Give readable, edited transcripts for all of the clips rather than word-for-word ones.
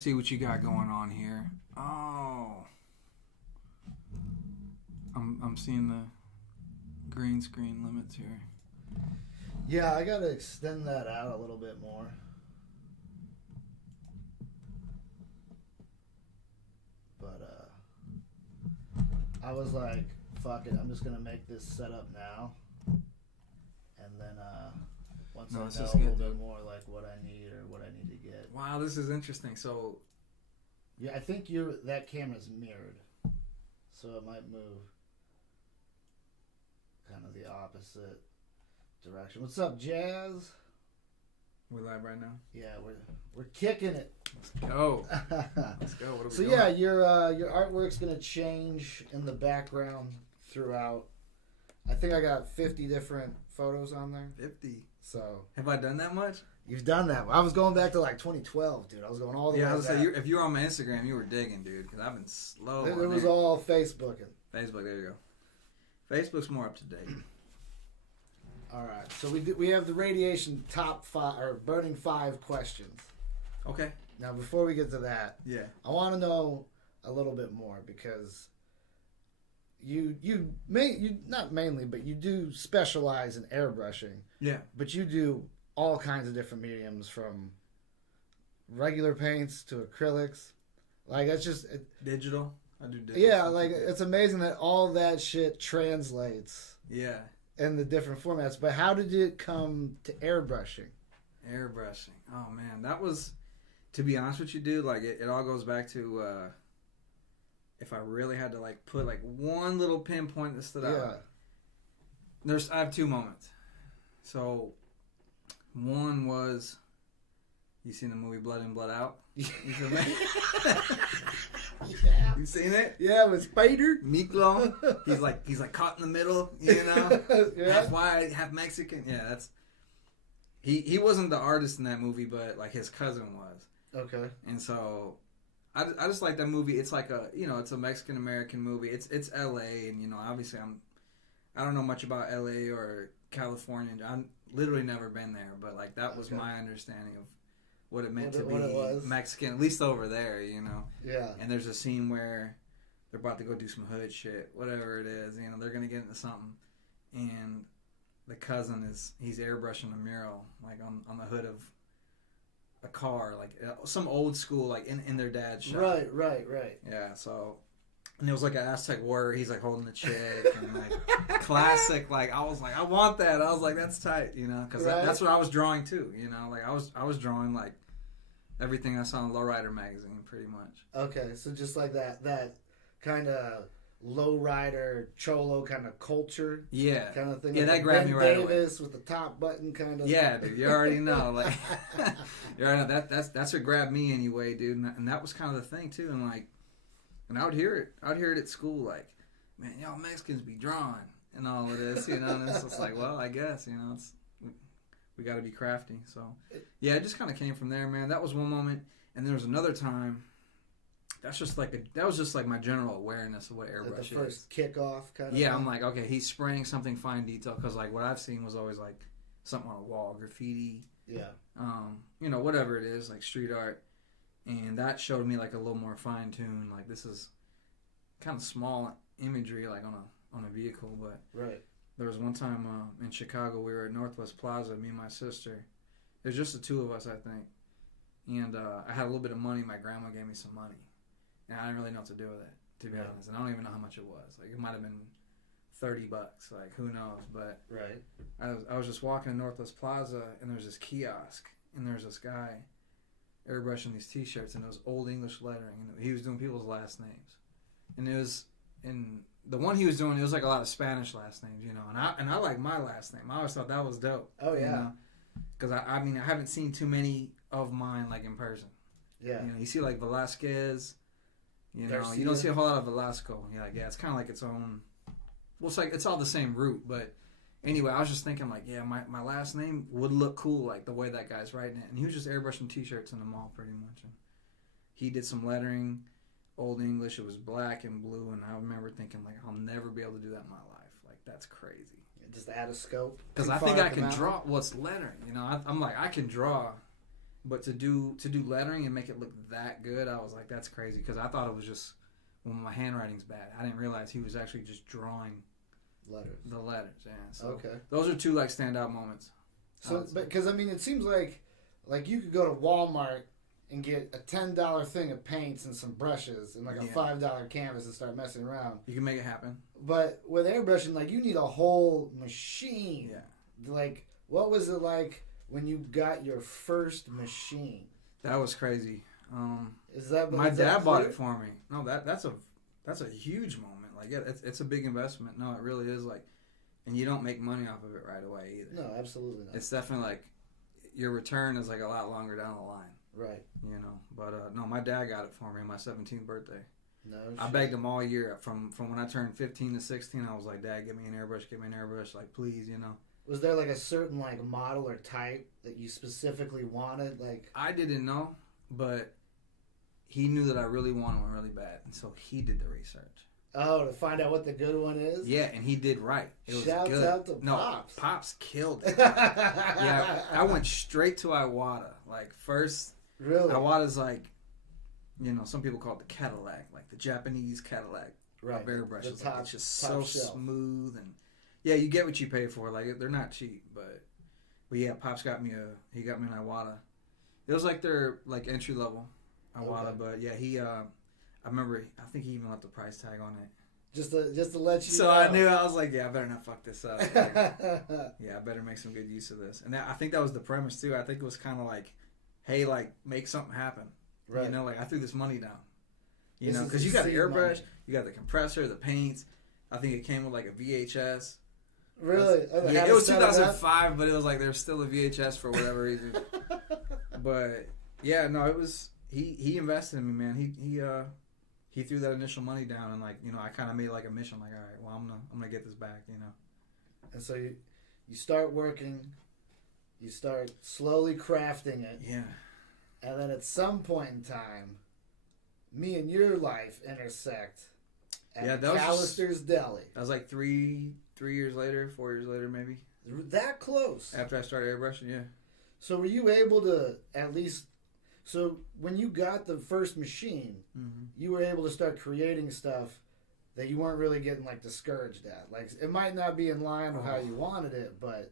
See what you got going on here. Oh, I'm seeing the green screen limits here. Yeah, I gotta extend that out a little bit more. But I was like, fuck it, I'm just gonna make this setup now, and then once I know a little bit more like what I need or what I need to get. Wow, this is interesting. So, yeah, I think that camera's mirrored, so it might move kind of the opposite direction. What's up, Jazz? we're live right now. Yeah, we're kicking it. Let's go. Let's go. What are we So doing? yeah, your artwork's gonna change in the background throughout. I think I got 50 different photos on there. 50. So Have I done that much? you've done that. I was going back to like 2012, dude. I was going all the way Yeah, I was back. say if you're on my Instagram, you were digging, dude. Because I've been slow. It on was there. all Facebooking. Facebook. There you go. Facebook's more up to date. All right, so we have the radiation top 5 or burning 5 questions. Okay. Now before we get to that, Yeah. I want to know a little bit more because you not mainly, but you do specialize in airbrushing. Yeah. But you do all kinds of different mediums, from regular paints to acrylics. Like that's just Digital. I do digital. yeah. stuff Like too. it's amazing that all that shit translates Yeah. in the different formats. But how did it come to airbrushing? Airbrushing. Oh man, that was, to be honest with you, dude. Like it all goes back to if I really had to like put like one little pinpoint that stood out. I have 2 moments. So one was, you seen the movie Blood In Blood Out? You feel me? Yeah. You seen it? Yeah, with Spider. Miklo. He's like caught in the middle. You know, Yeah. half white, half Mexican. Yeah, that's. He wasn't the artist in that movie, but like his cousin was. Okay. And so, I just like that movie. It's like it's a Mexican American movie. It's L.A. and obviously I don't know much about L.A. or California. I've literally never been there, but like that was my understanding of what it meant to be Mexican, at least over there. Yeah. And there's a scene where they're about to go do some hood shit, whatever it is. They're gonna get into something, and the cousin he's airbrushing a mural like on the hood of a car, like some old school, like in their dad's shop. Right. Yeah, so, and it was like an Aztec warrior. He's like holding the chick and like classic. Like I was like, I want that. I was like, that's tight, because that's what I was drawing too. Like I was drawing like everything I saw in Lowrider magazine, pretty much. Okay, so just like that kind of lowrider cholo kind of culture, Yeah, kind of thing. Yeah, like that grabbed Ben me right Davis with the top button kind of. Yeah, dude, you already know. Like, you already know that's what grabbed me anyway, dude. And that was kind of the thing too. And I would hear it. I'd hear it at school, like, man, y'all Mexicans be drawing and all of this, And it's just like, well, I guess, it's we got to be crafty. So, yeah, it just kind of came from there, man. That was one moment, and there was another time. That was just like my general awareness of what airbrush is. The first kickoff kind of. Yeah, thing. I'm like, okay, he's spraying something fine detail, because like what I've seen was always like something on a wall, graffiti. Yeah. Whatever it is, like street art, and that showed me like a little more fine tune. Like this is kind of small imagery, like on a vehicle, but right. There was one time in Chicago, we were at Northwest Plaza, me and my sister. There's just the two of us, I think, and I had a little bit of money. My grandma gave me some money. And I didn't really know what to do with it, to be honest. And I don't even know how much it was. Like, it might have been $30. Like, who knows? But right. I was just walking in Northwest Plaza, and there's this kiosk, and there's this guy airbrushing these T-shirts, and it was old English lettering, and he was doing people's last names. And the one he was doing, it was like a lot of Spanish last names, And I like my last name. I always thought that was dope. Oh yeah. Because I haven't seen too many of mine like in person. Yeah. You see like Velasquez. Garcia. You don't see a whole lot of Velasco. It's kind of like its own. Well, it's all the same root, but anyway, I was just thinking like, yeah, my last name would look cool like the way that guy's writing it, and he was just airbrushing T-shirts in the mall pretty much. And he did some lettering, old English. It was black and blue, and I remember thinking like, I'll never be able to do that in my life. Like that's crazy. Just add a scope. Because I think I can draw. Well, it's lettering. I'm like I can draw. But to do lettering and make it look that good, I was like, that's crazy. Because I thought it was just, well, my handwriting's bad. I didn't realize he was actually just drawing the letters. Yeah. So those are two like standout moments. So, because I mean, it seems like you could go to Walmart and get a $10 thing of paints and some brushes and like a $5 canvas and start messing around. You can make it happen. But with airbrushing, like you need a whole machine. Yeah. Like, what was it like when you got your first machine? That was crazy. Is that my dad bought it for me? No, that's a huge moment. Like, yeah, it's a big investment. No, it really is. Like, and you don't make money off of it right away either. No, absolutely not. It's definitely like your return is like a lot longer down the line. Right. You know, but no, my dad got it for me on my 17th birthday. No, I begged him all year from when I turned 15 to 16. I was like, Dad, give me an airbrush, like, please, you know. Was there like a certain like model or type that you specifically wanted? Like, I didn't know, but he knew that I really wanted one really bad, and so he did the research. Oh, to find out what the good one is? Yeah, and he did right. It was Shouts good. out to Pops. No, Pops killed it. Yeah, I went straight to Iwata. Like, first, really? Iwata's like, you know, some people call it the Cadillac, like the Japanese Cadillac of airbrushes. Like, it's just so shelf. smooth, and yeah, you get what you pay for. Like, they're not cheap, but yeah, Pops got me an Iwata. It was like their like entry level Iwata, but yeah, he I remember, I think he even left the price tag on it. Just to let you know. So I knew, I was like, yeah, I better not fuck this up. Like, yeah, I better make some good use of this. And I think that was the premise, too. I think it was kind of like, hey, like, make something happen. Right. You know, like, I threw this money down. You know, because you got the airbrush, you got the compressor, the paints. I think it came with, like, a VHS. Really? Yeah, it was 2005, but it was like, there's still a VHS for whatever reason. But, yeah, no, it was, he invested in me, man. He threw that initial money down, and like, you know, I kind of made like a mission, like, all right, well, I'm gonna get this back, you know. And so you start working, you start slowly crafting it, yeah, and then at some point in time, me and your life intersect at McAllister's Deli. That was like 4 years later, maybe. That close. After I started airbrushing, yeah. So were you able to at least? So when you got the first machine, you were able to start creating stuff that you weren't really getting like discouraged at. Like, it might not be in line with how you wanted it, but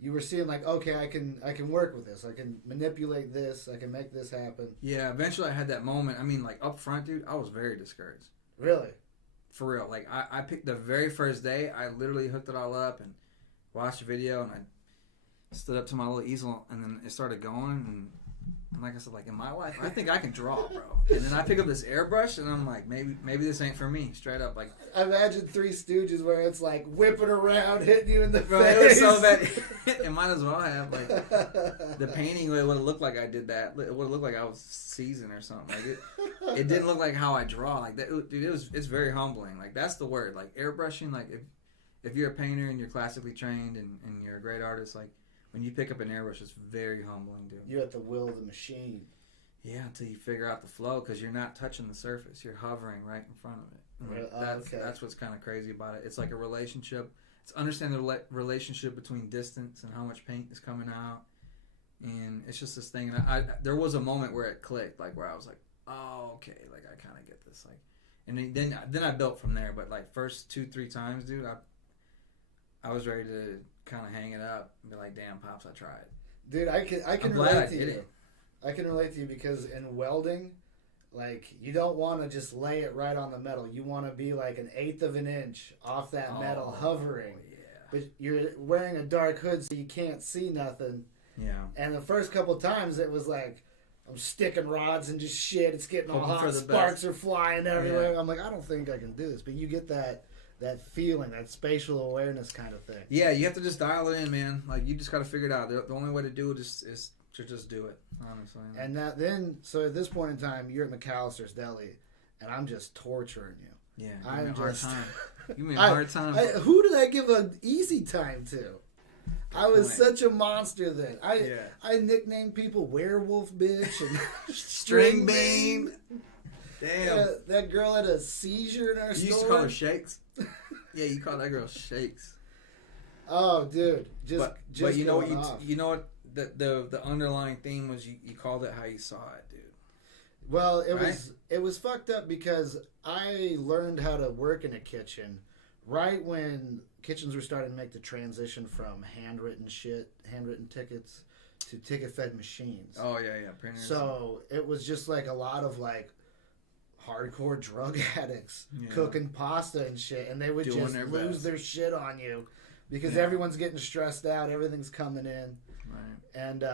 you were seeing like, okay, I can work with this. I can manipulate this. I can make this happen. Yeah, eventually I had that moment. I mean, like, up front, dude, I was very discouraged. Really? For real. Like, I picked the very first day, I literally hooked it all up and watched the video, and I stood up to my little easel, and then it started going, and like I said, like, in my life, I think I can draw, bro. And then I pick up this airbrush, and I'm like, maybe this ain't for me. Straight up, like, I imagine Three Stooges where it's like whipping around, hitting you in the face. It was so bad. It might as well have, like, the painting would have looked like I did that. It would have looked like I was seasoned or something. Like, it didn't look like how I draw. Like, that, dude, it's very humbling. Like, that's the word. Like, airbrushing, like, if you're a painter and you're classically trained and you're a great artist, like, when you pick up an airbrush, it's very humbling, dude. You're at the will of the machine. Yeah, until you figure out the flow, because you're not touching the surface. You're hovering right in front of it. Like, that's what's kind of crazy about it. It's like a relationship. It's understanding the relationship between distance and how much paint is coming out. And it's just this thing. And there was a moment where it clicked, like, where I was like, oh, okay, like, I kind of get this. Like, and then I built from there. But, like, first 2-3 times, dude, I was ready to kind of hang it up and be like, damn, Pops, I tried. Dude, I can relate to you. I can relate to you because in welding, like, you don't want to just lay it right on the metal. You want to be like 1/8 of an inch off that metal hovering. Yeah. But you're wearing a dark hood so you can't see nothing. Yeah. And the first couple times it was like, I'm sticking rods and just shit. It's getting all hot. Sparks are flying everywhere. Yeah. I'm like, I don't think I can do this. But you get that feeling, that spatial awareness kind of thing. Yeah, you have to just dial it in, man. Like, you just got to figure it out. The only way to do it is to just do it, honestly. And so at this point in time, you're at McAllister's Deli, and I'm just torturing you. Yeah, I'm just hard time. You mean hard time? Who did I give an easy time to? I was such a monster then. I nicknamed people werewolf bitch and string bean. Damn. That girl had a seizure in our store. You used to call her Shakes? Yeah, you called that girl Shakes. Oh, dude. But you know what? the underlying theme was you called it how you saw it, dude. Well, it was fucked up because I learned how to work in a kitchen right when kitchens were starting to make the transition from handwritten tickets to ticket-fed machines. Oh, yeah, printers. So it was just like a lot of like hardcore drug addicts cooking pasta and shit, and they would just lose their shit on you because everyone's getting stressed out, everything's coming in. Right. And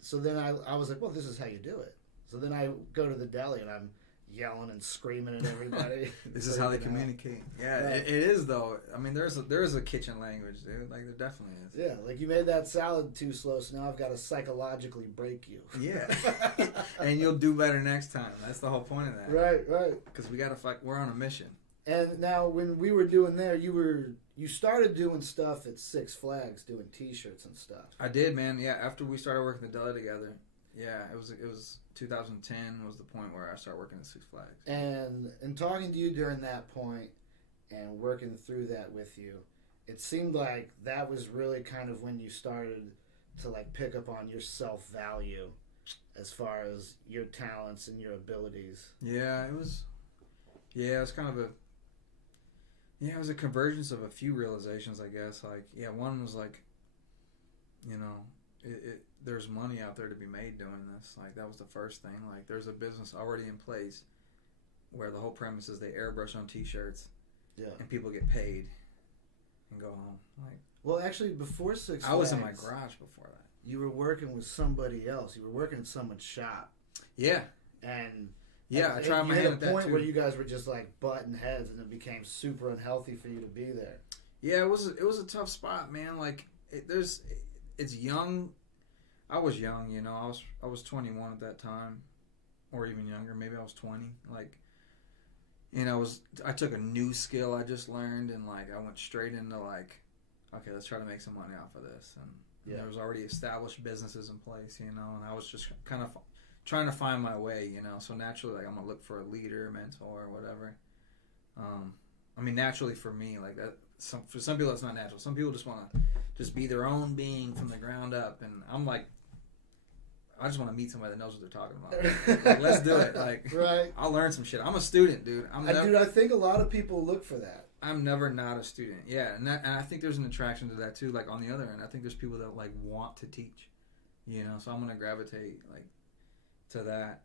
so then I was like, well, this is how you do it. So then I go to the deli and I'm yelling and screaming at everybody. This is how they communicate. Yeah, right. It is though. I mean, there is a kitchen language, dude. Like there definitely is. Yeah, like you made that salad too slow, so now I've got to psychologically break you. Yeah, and you'll do better next time. That's the whole point of that. Right. Because we gotta we're on a mission. And now when we were doing there, you started doing stuff at Six Flags, doing T-shirts and stuff. I did, man. Yeah, after we started working the deli together. Yeah, it was 2010 was the point where I started working at Six Flags. And talking to you during that point and working through that with you, it seemed like that was really kind of when you started to like pick up on your self-value as far as your talents and your abilities. Yeah, it was kind of it was a convergence of a few realizations, I guess. Like, one was like, there's money out there to be made doing this. Like, that was the first thing. Like, there's a business already in place where the whole premise is they airbrush on T-shirts, and people get paid and go home. Like, well, actually, before Six Flags, I was in my garage before that. You were working with somebody else. You were working in someone's shop. Yeah. And I tried my hand at that too. You hit a point where you guys were just like butting heads, and it became super unhealthy for you to be there. Yeah, it was a tough spot, man. Like, it's young. I was young, I was 21 at that time, or even younger. Maybe I was 20. Like, I took a new skill I just learned, and like I went straight into like, okay, let's try to make some money off of this. And there was already established businesses in place, and I was just kind of trying to find my way, So naturally, like I'm gonna look for a leader, mentor, whatever. I mean, naturally for me, like that. For some people, it's not natural. Some people just want to just be their own being from the ground up, and I'm like, I just want to meet somebody that knows what they're talking about. Like, let's do it. Like, right. I'll learn some shit. I'm a student, dude. I think a lot of people look for that. I'm never not a student. Yeah, and I think there's an attraction to that too. Like on the other end, I think there's people that like want to teach, So I'm gonna gravitate like to that.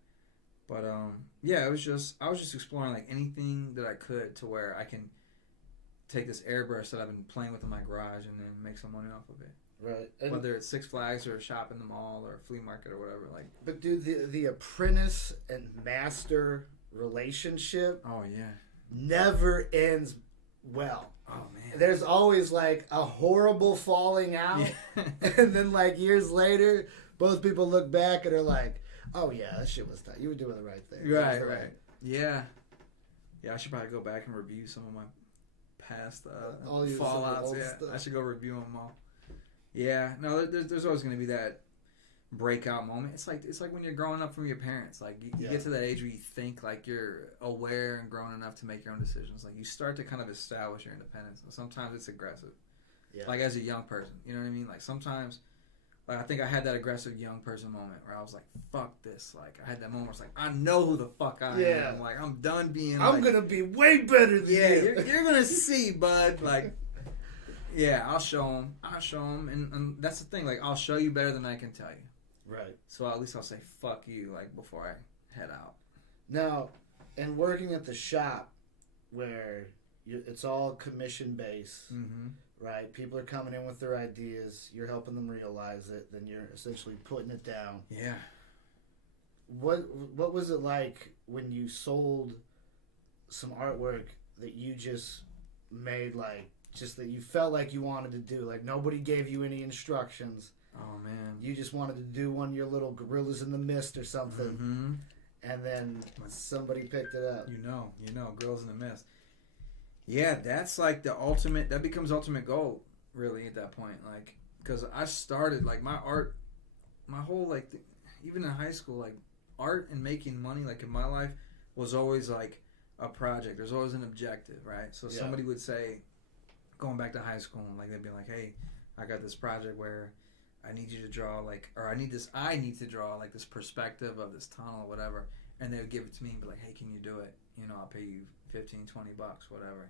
But I was just exploring like anything that I could to where I can take this airbrush that I've been playing with in my garage and then make some money off of it. Right. And whether it's Six Flags or a shop in the mall or a flea market or whatever. Like, but dude, the apprentice and master relationship never ends well. Oh man. There's always like a horrible falling out. Yeah. And then like years later, both people look back and are like, oh yeah, that shit was tight. You were doing the right thing. Right. Yeah. Yeah, I should probably go back and review some of my past fallouts. Yeah, stuff. I should go review them all. Yeah, no, there's always going to be that breakout moment. It's like when you're growing up from your parents. Like you get to that age where you think like you're aware and grown enough to make your own decisions. Like you start to kind of establish your independence. Sometimes it's aggressive. Yeah. Like as a young person, you know what I mean? Like sometimes, like I think I had that aggressive young person moment where I was like, "Fuck this!" Like I had that moment where it's like, "I know who the fuck I am." Like I'm done being. I'm gonna be way better than you. You're gonna see, bud. Like. Yeah, I'll show them. And that's the thing. Like, I'll show you better than I can tell you. Right. So at least I'll say, fuck you, like, before I head out. Now, and working at the shop where it's all commission-based, right? People are coming in with their ideas. You're helping them realize it. Then you're essentially putting it down. Yeah. What was it like when you sold some artwork that you just made, like, just that you felt like you wanted to do? Like, nobody gave you any instructions. Oh, man. You just wanted to do one of your little Gorillas in the Mist or something. Mm-hmm. And then somebody picked it up. You know, Gorillas in the Mist. Yeah, that's like the ultimate, that becomes ultimate goal, really, at that point. Like, because I started, like, my art, my whole, like, even in high school, like, art and making money, like, in my life, was always, like, a project. There's always an objective, right? So somebody would say, going back to high school, like, they'd be like, hey, I got this project where I need you to draw like, or I need to draw like this perspective of this tunnel or whatever. And they would give it to me and be like, hey, can you do it? You know, I'll pay you $15, $20, whatever.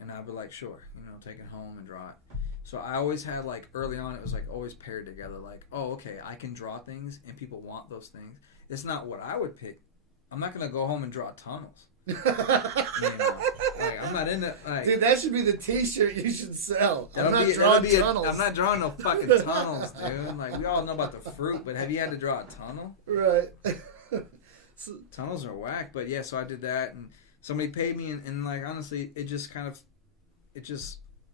And I'd be like, sure, you know, take it home and draw it. So I always had like, early on, it was like always paired together. Like, oh, okay, I can draw things and people want those things. It's not what I would pick. I'm not going to go home and draw tunnels. You know, like, I'm not in the, like, dude, that should be the t-shirt you should sell. I'm not drawing no fucking tunnels, dude. Like, we all know about the fruit, but have you had to draw a tunnel? Right. Tunnels are whack, but yeah, so I did that, and somebody paid me, and like, honestly, it just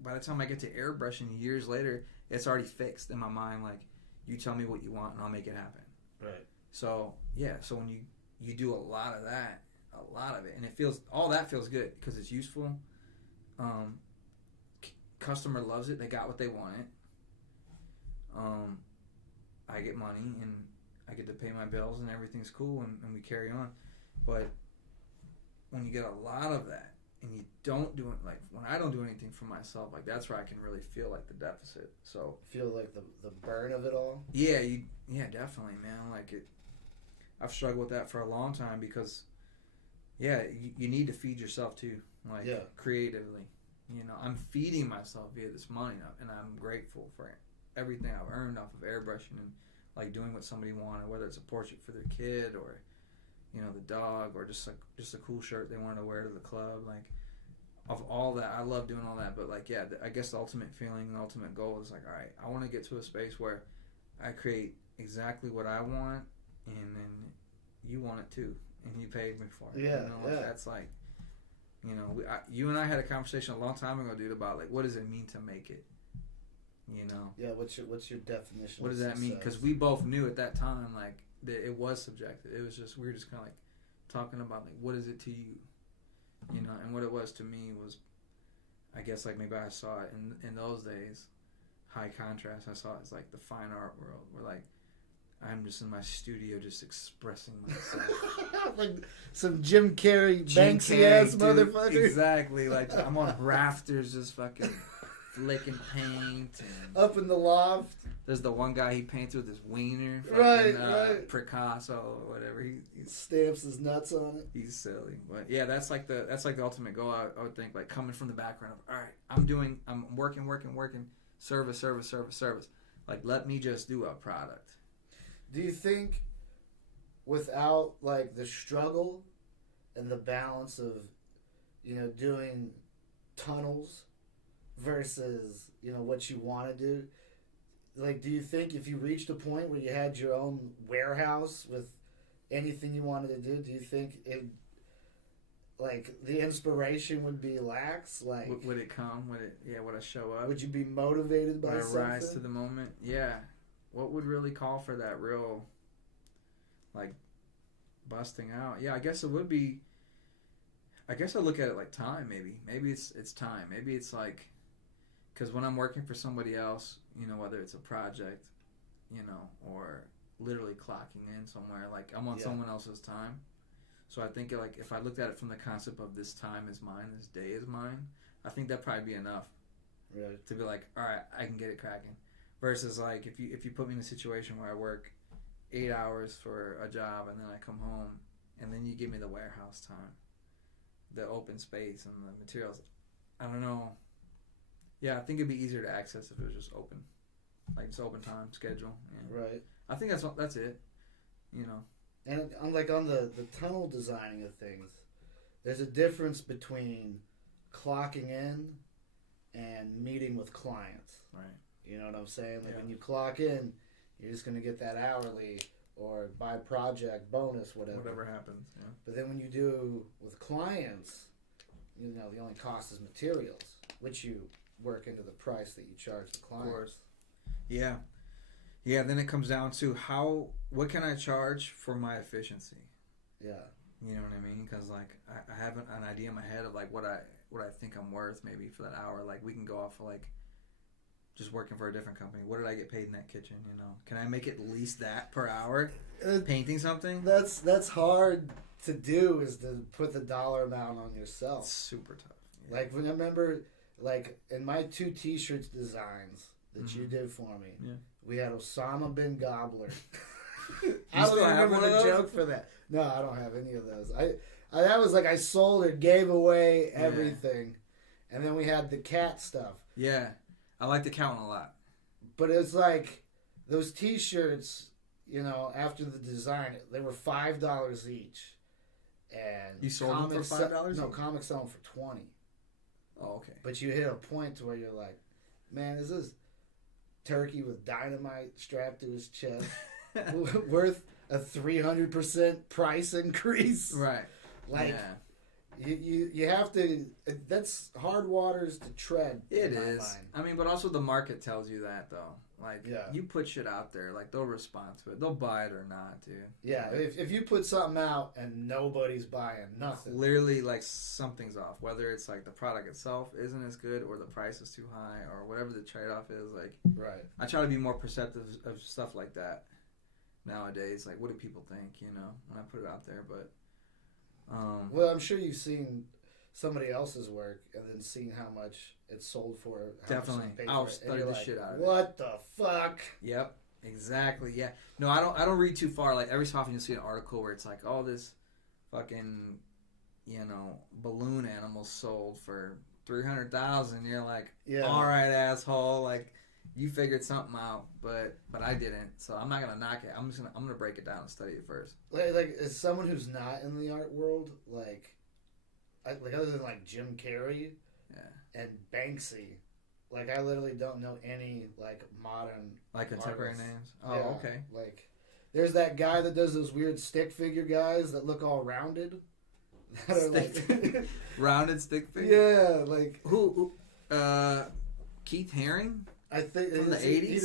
by the time I get to airbrushing years later, it's already fixed in my mind. Like, you tell me what you want and I'll make it happen. Right. So yeah, so when you do a lot of it, and all that feels good because it's useful. Customer loves it. They got what they wanted. I get money and I get to pay my bills and everything's cool and we carry on. But when you get a lot of that and you don't do it, like when I don't do anything for myself, like that's where I can really feel like the deficit. So feel like the burn of it all. Yeah, definitely, man. Like I've struggled with that for a long time because you need to feed yourself too, like creatively. You know, I'm feeding myself via this money now, and I'm grateful for everything I've earned off of airbrushing and like doing what somebody wanted, whether it's a portrait for their kid or, you know, the dog or just a cool shirt they wanted to wear to the club. Like, of all that, I love doing all that. But like, yeah, I guess the ultimate feeling, the ultimate goal is like, all right, I want to get to a space where I create exactly what I want, and then you want it too, and you paid me for it. Yeah, you know, like, that's like, you know, you and I had a conversation a long time ago, dude, about like, what does it mean to make it? You know. Yeah. What's your definition? What does that mean? Because we both knew at that time, like, that it was subjective. It was just, we were just kind of like talking about like, what is it to you? You know, and what it was to me was, I guess like maybe I saw it in those days, high contrast. I saw it as like the fine art world, where like I'm just in my studio just expressing myself. Like some Jim Carrey, Banksy ass motherfucker. Exactly. Like I'm on rafters just fucking flicking paint and up in the loft. There's the one guy he paints with his wiener, right. Picasso or whatever. He stamps his nuts on it. He's silly, but yeah, that's like the ultimate goal. I would think, like, coming from the background of, all right, I'm working, service. Like, let me just do a product. Do you think without like the struggle and the balance of, you know, doing tunnels versus, you know, what you want to do, like, do you think if you reached a point where you had your own warehouse with anything you wanted to do you think it, like, the inspiration would be lax? Like, would it come? Would I show up? Would you be motivated by something? Would I rise to the moment? Yeah. What would really call for that real, like, busting out? Yeah, I guess it would be, I guess I look at it like time, maybe. Maybe it's time. Maybe it's like, because when I'm working for somebody else, you know, whether it's a project, you know, or literally clocking in somewhere, like, I'm on someone else's time. So I think, like, if I looked at it from the concept of this time is mine, this day is mine, I think that'd probably be enough. Right. To be like, all right, I can get it cracking. Versus, like, if you put me in a situation where I work 8 hours for a job and then I come home and then you give me the warehouse time, the open space and the materials, I don't know. Yeah, I think it'd be easier to access if it was just open. Like, just open time, schedule. Yeah. Right. I think that's it, you know. And like on the tunnel designing of things, there's a difference between clocking in and meeting with clients. Right. You know what I'm saying? Like, when you clock in, you're just going to get that hourly or by project bonus, whatever happens. Yeah. But then when you do with clients, you know, the only cost is materials, which you work into the price that you charge the client. Of course. Yeah. Yeah, then it comes down to what can I charge for my efficiency? Yeah. You know what I mean? Because, like, I have an idea in my head of, like, what I think I'm worth maybe for that hour. Like, we can go off of, like, just working for a different company. What did I get paid in that kitchen, you know? Can I make at least that per hour painting something? That's hard to do, is to put the dollar amount on yourself. It's super tough. Yeah. Like, when I remember, like, in my 2 t-shirts designs that you did for me, We had Osama bin Gobbler. I don't remember the joke for that. No, I don't have any of those. I that was like I sold it, gave away everything, and then we had the cat stuff. Yeah, I like the cat one a lot. But it's like those T-shirts, you know, after the design, they were $5 each, and you sold them for $5? No, comics sell them for $20. Oh, okay. But you hit a point to where you're like, man, is this turkey with dynamite strapped to his chest worth a 300% price increase? Right. Like, you have to. That's hard waters to tread. It is. I mean, but also the market tells you that though. Like, you put shit out there, like they'll respond to it. They'll buy it or not, dude. Yeah, if you put something out and nobody's buying nothing, clearly like something's off. Whether it's like the product itself isn't as good, or the price is too high, or whatever the trade-off is. Like, right. I try to be more perceptive of stuff like that nowadays. Like, what do people think? You know, when I put it out there, but. Well, I'm sure you've seen somebody else's work and then seen how much it's sold for. Definitely, I'll study the shit out of it. What the fuck? Yep, exactly. Yeah, no, I don't read too far. Like every so often you see an article where it's like, oh, this fucking, you know, balloon animal sold for $300,000. You're like, all right, asshole, like. You figured something out, but I didn't, so I'm not gonna knock it. I'm gonna break it down and study it first. Like as someone who's not in the art world, like other than like Jim Carrey, and Banksy, like I literally don't know any like modern contemporary artists. Names. Oh, okay. Like there's that guy that does those weird stick figure guys that look all rounded. That are like rounded stick figure. Yeah, like who? Keith Haring. I think from the 80s.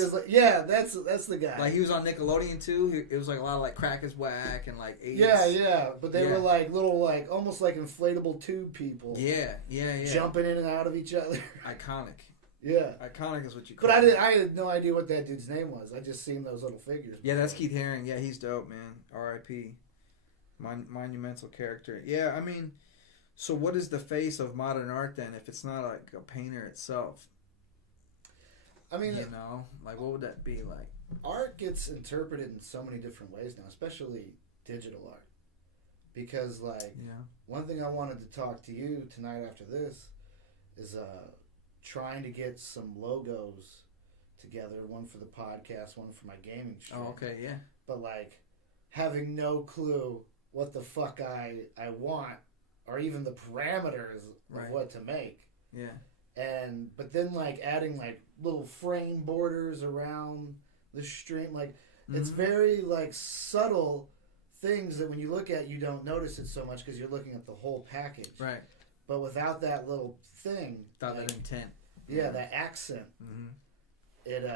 That's the guy. Like he was on Nickelodeon too. It was like a lot of like Crack is Whack and like 80s. Yeah. But they were like little like almost like inflatable tube people. Yeah. Jumping in and out of each other. Iconic. Yeah. Iconic is what you call it. But I had no idea what that dude's name was. I just seen those little figures. Yeah, that's Keith Haring. Yeah, he's dope, man. R.I.P. Monumental character. Yeah, I mean, so what is the face of modern art then if it's not like a painter itself? I mean, you know, like what would that be like? Art gets interpreted in so many different ways now, especially digital art. Because, like, one thing I wanted to talk to you tonight after this is trying to get some logos together. One for the podcast, one for my gaming stream. Oh, okay, yeah. But, like, having no clue what the fuck I want or even the parameters of what to make. Yeah. But then like adding like little frame borders around the stream, like it's very like subtle things that when you look at you don't notice it so much because you're looking at the whole package. Right. But without that little thing, without that intent. Yeah, that accent. It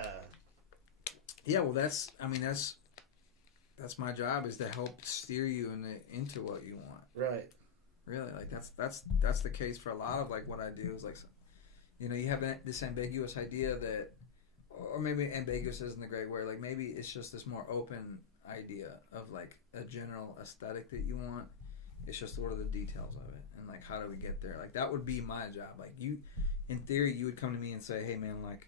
Yeah, well that's my job is to help steer you into what you want. Right. Really, like that's the case for a lot of like what I do is like. You know, you have this ambiguous idea that, or maybe ambiguous isn't a great word, like maybe it's just this more open idea of like a general aesthetic that you want. It's just what are the details of it and like how do we get there? Like that would be my job. Like you, in theory, you would come to me and say, hey man, like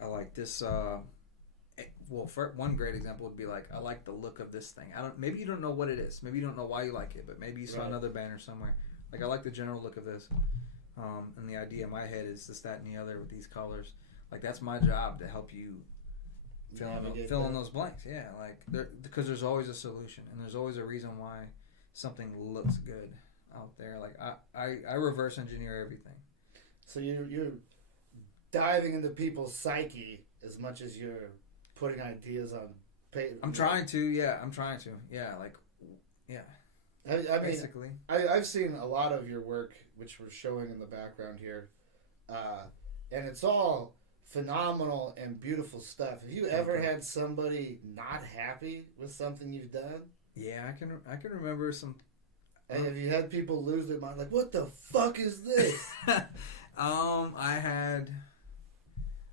I like this, well, one great example would be like, I like the look of this thing. Maybe you don't know what it is. Maybe you don't know why you like it, but maybe you saw another banner somewhere. Like I like the general look of this. And the idea in my head is this, that, and the other with these colors. Like that's my job to help you fill in those blanks. Yeah, like because there's always a solution and there's always a reason why something looks good out there. Like I reverse engineer everything. So you're diving into people's psyche as much as you're putting ideas on paper. I'm trying to. Yeah. Like yeah. I mean, basically, I've seen a lot of your work, which we're showing in the background here, and it's all phenomenal and beautiful stuff. Have you ever had somebody not happy with something you've done? Yeah, I can remember some. Have you had people lose their mind? Like, what the fuck is this? I had.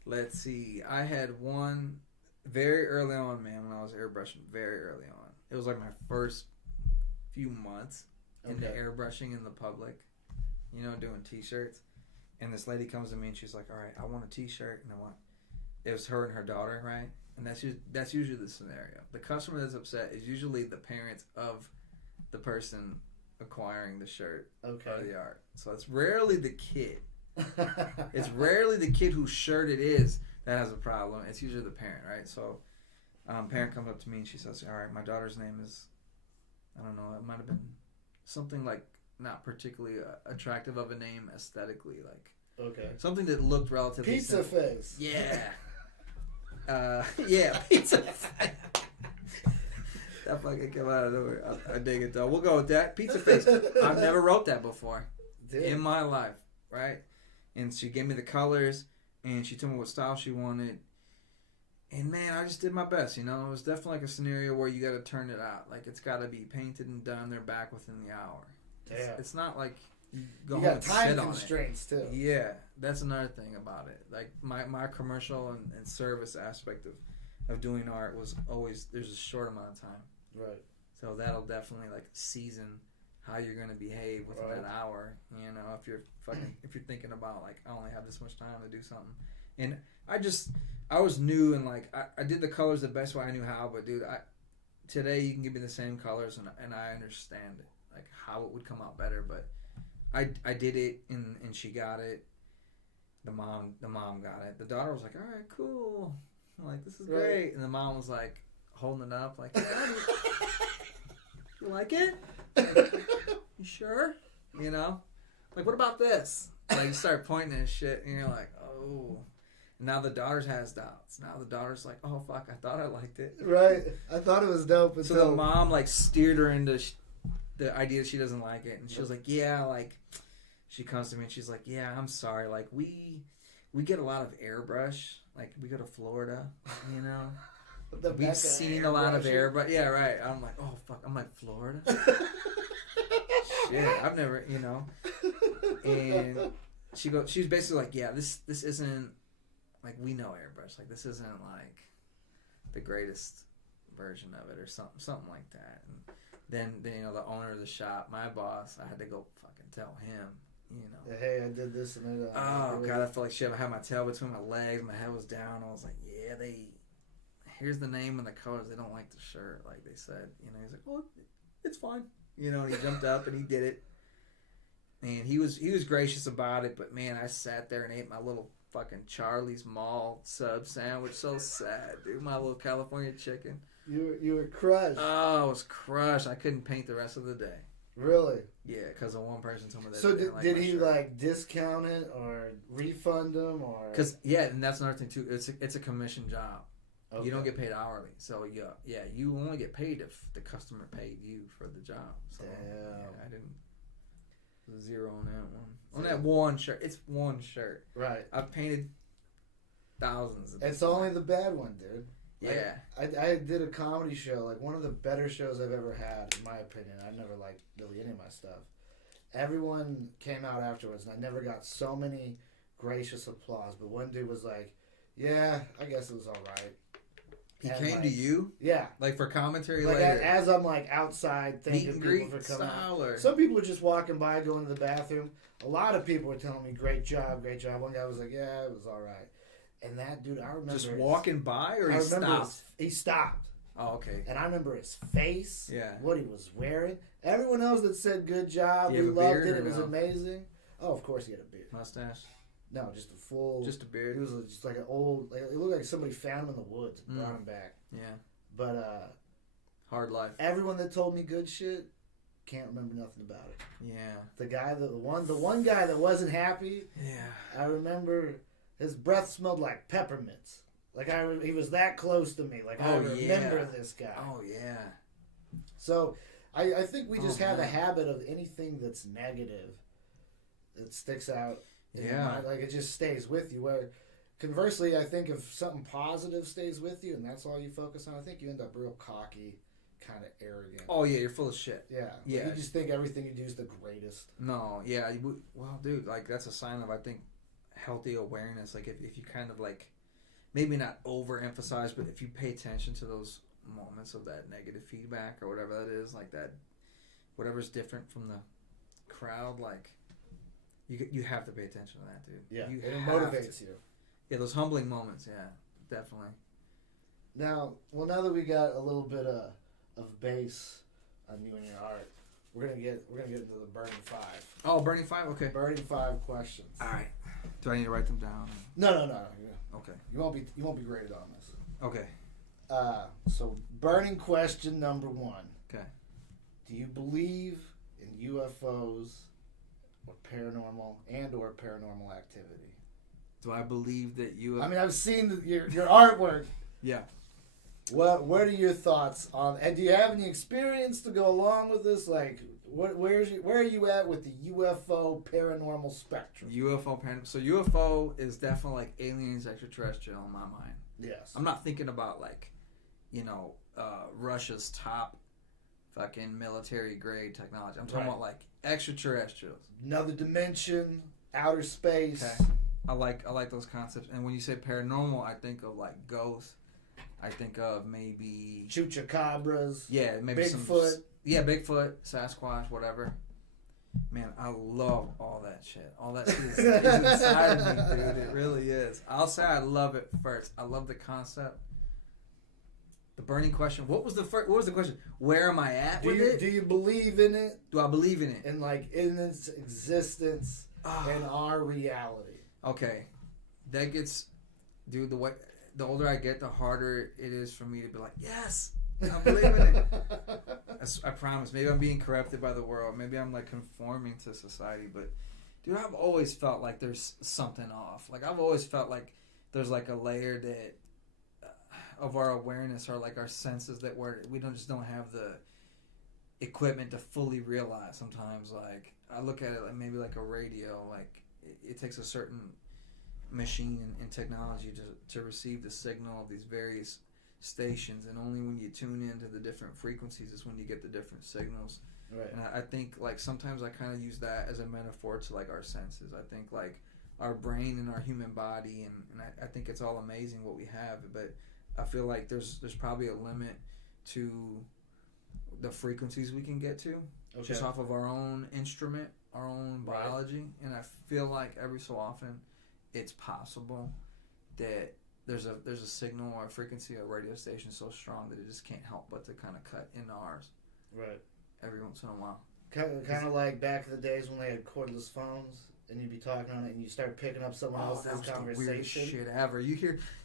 Let's see. I had one very early on, man. When I was airbrushing, very early on, it was like my first few months into airbrushing in the public, you know, doing t-shirts, and this lady comes to me and she's like, all right, I want a t-shirt and it was her and her daughter, right? And that's usually the scenario. The customer that's upset is usually the parents of the person acquiring the shirt or the art. So it's rarely the kid. It's rarely the kid whose shirt it is that has a problem. It's usually the parent, right? So parent comes up to me and she says, all right, my daughter's name is, I don't know, it might have been something like not particularly attractive of a name aesthetically, like something that looked relatively Pizza simple. Face. Yeah. Yeah, Pizza Face. That fucking came out of nowhere. I dig it though. We'll go with that. Pizza Face. I've never wrote that before in my life, right? And she gave me the colors, and she told me what style she wanted. And man, I just did my best, you know. It was definitely like a scenario where you got to turn it out. Like it's got to be painted and done. They're back within the hour. It's not like you go home and sit on it. You got time constraints too. Yeah, that's another thing about it. Like my commercial and service aspect of doing art was always there's a short amount of time. Right. So that'll definitely like season how you're gonna behave within that hour. You know, if you're thinking about like I only have this much time to do something, and I was new and like I did the colors the best way I knew how. But dude, today you can give me the same colors and I understand it, like how it would come out better. But I did it and she got it. The mom got it. The daughter was like, all right, cool. I'm like, this is great. And the mom was like holding it up like, you like it? Like, you sure? You know? Like, what about this? Like, you start pointing at shit and you're like, oh. And now the daughter has doubts. Now the daughter's like, oh, fuck, I thought I liked it. Right. I thought it was dope. So the mom, like, steered her into the idea that she doesn't like it. And she was like, yeah, like, she comes to me and she's like, yeah, I'm sorry. Like, we get a lot of airbrush. Like, we go to Florida, you know? We've seen a lot of airbrush. Yeah, right. I'm like, oh, fuck. I'm like, Florida? Shit, I've never, you know? And she's basically like, yeah, this isn't, like, we know airbrush. Like, this isn't, like, the greatest version of it or something like that. And then, you know, the owner of the shop, my boss, I had to go fucking tell him, you know. Hey, I did this and that. Oh, God, I felt like shit. I had my tail between my legs. My head was down. I was like, yeah, here's the name and the colors. They don't like the shirt, like they said. You know, he's like, well, it's fine. You know, and he jumped up and he did it. And he was gracious about it. But, man, I sat there and ate my little fucking Charlie's Mall sub sandwich. So sad, dude. My little California chicken. You were crushed. Oh, I was crushed. I couldn't paint the rest of the day. Really? Yeah, because one person told me that. So did he shirt. Like discount it or refund them or? Because and that's another thing too. It's a commission job. Okay. You don't get paid hourly, so yeah, you only get paid if the customer paid you for the job. So, yeah, I didn't zero on that one. On that one shirt, it's one shirt. Right. I've painted thousands. It's only the bad one, dude. Yeah. I did a comedy show, like one of the better shows I've ever had, in my opinion. I never liked really any of my stuff. Everyone came out afterwards, and I never got so many gracious applause. But one dude was like, "Yeah, I guess it was all right." He came to you? Yeah. Like for commentary like later? As I'm like outside thanking people for coming out. Some people were just walking by, going to the bathroom. A lot of people were telling me, great job, great job. One guy was like, yeah, it was all right. And that dude, I remember... Just walking by or he stopped? He stopped. Oh, okay. And I remember his face, yeah, what he was wearing. Everyone else that said good job, we loved it, it was amazing. Oh, of course he had a beard. Mustache? No, just a full... Just a beard? He was just like an old... Like, it looked like somebody found him in the woods and brought him back. Yeah. But, hard life. Everyone that told me good shit, can't remember nothing about it. Yeah. The one guy that wasn't happy, yeah, I remember his breath smelled like peppermints. Like he was that close to me. Like I remember this guy. Oh yeah. So I think we just have a habit of anything that's negative that sticks out in your mind. Like it just stays with you. Where conversely, I think if something positive stays with you and that's all you focus on, I think you end up real cocky, kind of arrogant. Oh yeah, you're full of shit. Yeah. Yeah. You just think everything you do is the greatest. No. Yeah. Well, dude, like that's a sign of I think healthy awareness. Like if you kind of like maybe not overemphasize, but if you pay attention to those moments of that negative feedback or whatever that is, like that, whatever's different from the crowd, like you have to pay attention to that, dude. Yeah. It motivates you. Yeah, those humbling moments. Yeah, definitely. Now that we got a little bit of bass on you and your art, we're gonna get into the burning 5. Oh, burning 5. Okay. Burning 5 questions. All right. Do I need to write them down? No. Okay. You won't be graded on this. Okay. So burning question number 1. Okay. Do you believe in UFOs or paranormal activity? Do I believe that you? I mean, I've seen your artwork. Yeah. What are your thoughts on? And do you have any experience to go along with this? Like, where are you at with the UFO paranormal spectrum? So UFO is definitely like aliens, extraterrestrial in my mind. Yes. I'm not thinking about like, Russia's top fucking military grade technology. I'm talking about like extraterrestrials. Another dimension, outer space. Okay. I like those concepts. And when you say paranormal, I think of like ghosts. I think of maybe chupacabras. Yeah, maybe Bigfoot. Bigfoot, Sasquatch, whatever. Man, I love all that shit. All that shit is inside of me, dude. It really is. I'll say I love it first. I love the concept. The burning question. What was the question? Where am I at with it? Do you believe in it? Do I believe in it? And like in its existence and our reality. Okay. That gets, dude, the older I get, the harder it is for me to be like, yes, I believe in it. I promise. Maybe I'm being corrupted by the world. Maybe I'm like conforming to society. But, dude, I've always felt like there's something off. Like, I've always felt like there's like a layer that of our awareness or like our senses that we don't have the equipment to fully realize sometimes. Like, I look at it like maybe like a radio. Like, it takes a certain machine and technology to receive the signal of these various stations, and only when you tune into the different frequencies is when you get the different signals. Right. And I think like sometimes I kind of use that as a metaphor to like our senses. I think like our brain and our human body, and I think it's all amazing what we have, but I feel like there's probably a limit to the frequencies we can get to just off of our own instrument, our own biology. And I feel like every so often it's possible that there's a signal or a frequency or a radio station so strong that it just can't help but to kind of cut into ours. Right. Every once in a while. Kind of like back in the days when they had cordless phones and you'd be talking on it and you start picking up someone else's conversation. The weirdest shit ever.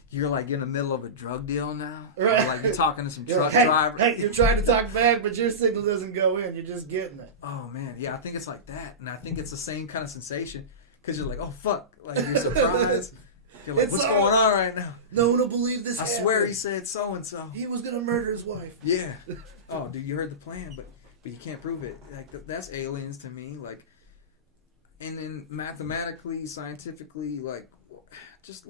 You're like in the middle of a drug deal now. Right. Or like you're talking to some truck driver. Hey, you're trying to talk back, but your signal doesn't go in. You're just getting it. Oh man, yeah, I think it's like that, and I think it's the same kind of sensation because you're like, oh fuck, like you're surprised. You're like, what's going on right now? No one will believe this. I swear he said so and so. He was gonna murder his wife. Yeah. Oh, dude, you heard the plan, but you can't prove it. Like that's aliens to me. Like, and then mathematically, scientifically, like, just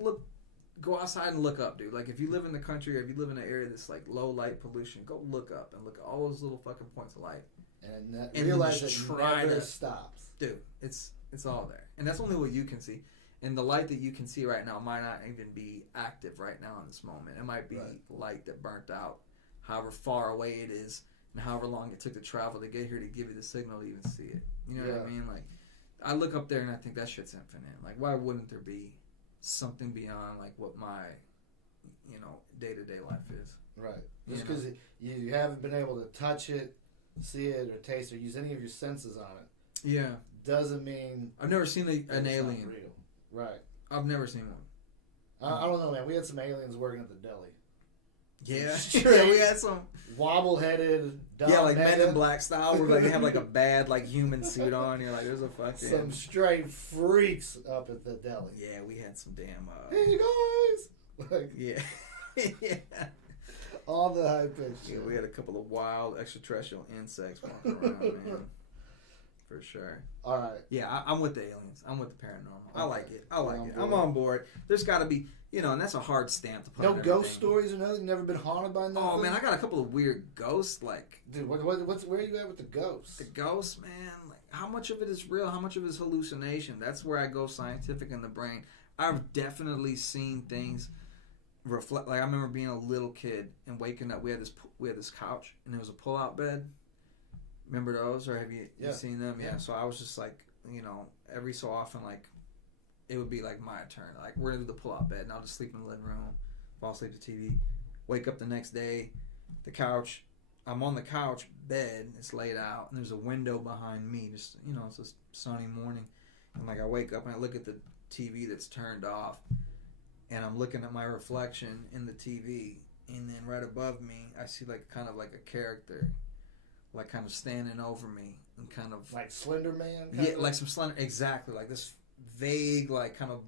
go outside and look up, dude. Like, if you live in the country or if you live in an area that's like low light pollution, go look up and look at all those little fucking points of light. And realize it never stops. Dude, it's all there. And that's only what you can see. And the light that you can see right now might not even be active right now in this moment. It might be light that burnt out, however far away it is, and however long it took to travel to get here to give you the signal to even see it. You know what I mean? Like, I look up there and I think that shit's infinite. Like, why wouldn't there be something beyond like what my, day-to-day life is? Right. Just because you haven't been able to touch it, see it, or taste or use any of your senses on it. Yeah. Doesn't mean I've never seen an alien. Not real. Right. I've never seen one. I don't know, man. We had some aliens working at the deli. Yeah. Yeah, we had some wobble-headed. Yeah, like Men in Black style, where like they have like a bad like human suit on. You're like, there's a fucking some straight freaks up at the deli. Yeah, we had some damn. Hey guys. Like, yeah. Yeah. All the high pitch. Yeah, we had a couple of wild extraterrestrial insects walking around, man. For sure. All right. Yeah, I'm with the aliens. I'm with the paranormal. Okay. I like it. I'm on board. There's got to be, and that's a hard stamp to put on everything. No ghost stories or nothing? Never been haunted by nothing? Oh, man, I got a couple of weird ghosts, like... Dude, where are you at with the ghosts? The ghosts, man, like, how much of it is real? How much of it is hallucination? That's where I go scientific in the brain. I've definitely seen things reflect... Like, I remember being a little kid and waking up. We had this couch, and there was a pull-out bed. Remember those, or have you seen them? Yeah. So I was just like, every so often, like, it would be like my turn. Like, we're gonna do the pull-out bed, and I'll just sleep in the living room, fall asleep to TV. Wake up the next day, the couch. I'm on the couch bed. It's laid out, and there's a window behind me. Just it's a sunny morning, and like I wake up and I look at the TV that's turned off, and I'm looking at my reflection in the TV, and then right above me, I see like kind of like a character, like kind of standing over me, and kind of like Slender Man. Yeah, like some Slender, exactly, like this vague, like kind of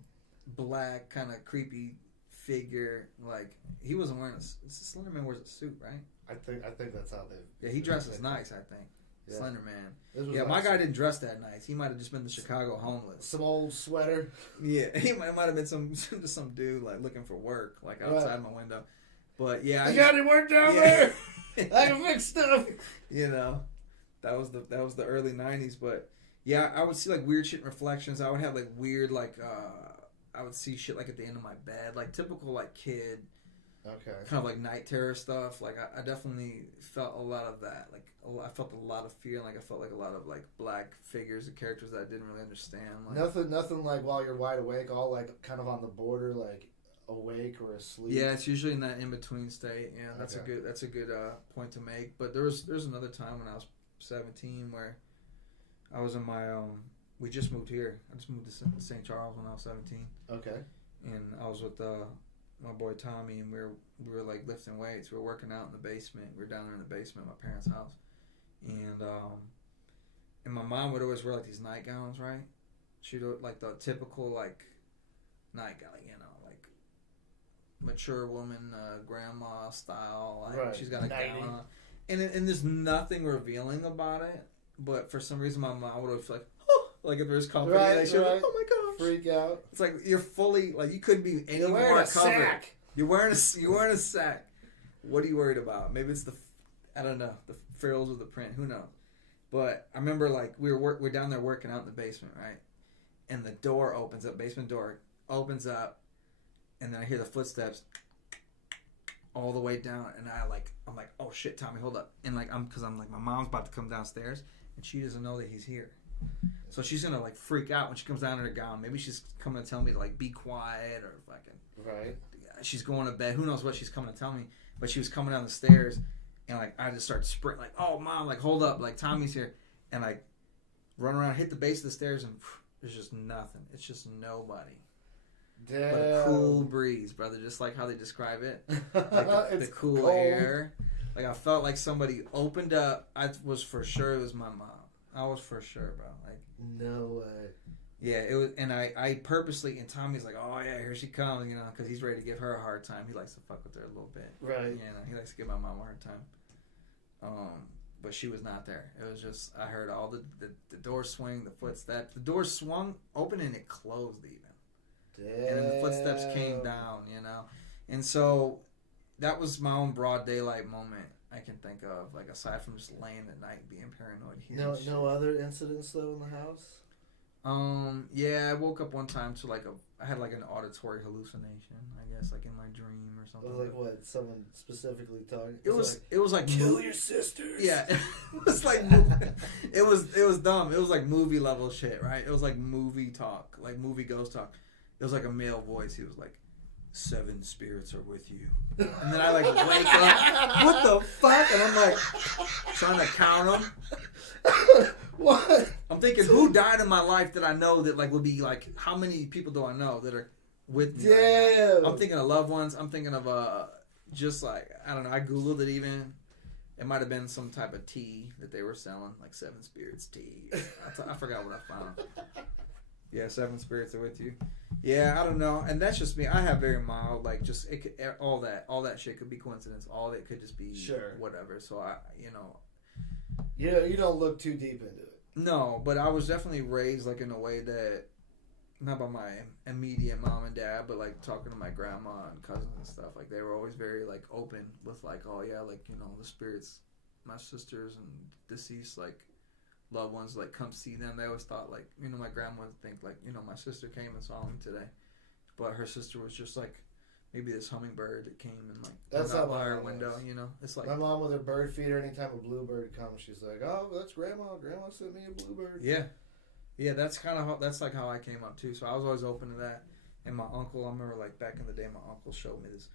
black, kind of creepy figure. Like he wasn't wearing Slender Man wears a suit, right? I think that's how they. Yeah, he dresses nice. I think yeah. Slender Man. Yeah, my guy didn't dress that nice. He might have just been the Chicago homeless. Some old sweater. Yeah, he might have been some dude like looking for work, like outside my window. But yeah, you got any work down there? I can fix stuff. That was the early '90s. But yeah, I would see like weird shit in reflections. I would have like weird like I would see shit like at the end of my bed, like typical like kid. Okay. Kind of like night terror stuff. Like I definitely felt a lot of that. Like I felt a lot of fear. Like I felt like a lot of like black figures and characters that I didn't really understand. Like, nothing like while you're wide awake. All like kind of on the border, like awake or asleep. Yeah, it's usually in that in between state. Yeah, that's okay. a good point to make. But there's another time when I was 17 where I was in my we just moved here. I just moved to St. Charles when I was 17. Okay. And I was with my boy Tommy, and we were like lifting weights. We were working out in the basement. We were down there in the basement of my parents' house, and my mom would always wear like these nightgowns, right? She'd like the typical like nightgown, like mature woman, grandma style. Like, right. She's got a gown on, and there's nothing revealing about it. But for some reason, my mom would always feel like, oh, like if there's company, right, like, like, oh my gosh. Freak out. It's like you're fully like you couldn't be any more covered. Sack. You're wearing a sack. What are you worried about? Maybe it's the frills of the print. Who knows? But I remember like we're down there working out in the basement, right? And the door opens up. Basement door opens up, and then I hear the footsteps all the way down, and I'm like, oh shit, Tommy, hold up, and like because I'm like my mom's about to come downstairs, and she doesn't know that he's here. So she's gonna like freak out when she comes down in her gown. Maybe she's coming to tell me to like be quiet or fucking. Right. She's going to bed. Who knows what she's coming to tell me? But she was coming down the stairs, and like I just started sprinting. Like, oh mom, like hold up, like Tommy's here, and like run around, hit the base of the stairs, and there's just nothing. It's just nobody. Damn. But a cool breeze, brother. Just like how they describe it, like the cool cold. air. Like I felt like somebody opened up. I was for sure it was my mom. I was for sure, bro. Like no way. Yeah, it was, and I purposely, and Tommy's like, oh yeah, here she comes, because he's ready to give her a hard time. He likes to fuck with her a little bit, right? He likes to give my mom a hard time. But she was not there. It was just I heard all the door swing, the footsteps. The door swung open and it closed even. Damn. And then the footsteps came down, and so that was my own broad daylight moment. I can think of, like, aside from just laying at night and being paranoid here. No other incidents though in the house. Yeah, I woke up one time to I had like an auditory hallucination, I guess, like in my dream or something. Like what? Someone specifically talking? It was like kill your sisters. Yeah, it was like it was dumb. It was like movie level shit, right? It was like movie talk, like movie ghost talk. It was like a male voice. He was like, 7 spirits are with you. And then I like wake up. What the fuck? And I'm like trying to count them. What? I'm thinking, who died in my life that I know that like would be like, how many people do I know that are with me? Damn. Right now? I'm thinking of loved ones. I'm thinking of just like, I don't know. I googled it even. It might have been some type of tea that they were selling, like 7 spirits tea. I forgot what I found. Yeah, 7 spirits are with you. Yeah, I don't know, and that's just me. I have very mild, like, just it could, all that shit could be coincidence. All that could just be whatever. So you don't look too deep into it. No, but I was definitely raised like in a way that, not by my immediate mom and dad, but like talking to my grandma and cousins and stuff. Like they were always very like open with like, oh yeah, like the spirits, my sisters and deceased like loved ones like come see them. They always thought like, my grandma would think like, my sister came and saw me today, but her sister was just like maybe this hummingbird that came and like that's not by her window. It's like my mom with her bird feeder. Anytime a bluebird comes, she's like, oh, that's grandma. Grandma sent me a bluebird. Yeah, that's kind of that's like how I came up too. So I was always open to that. And my uncle, I remember like back in the day, my uncle showed me this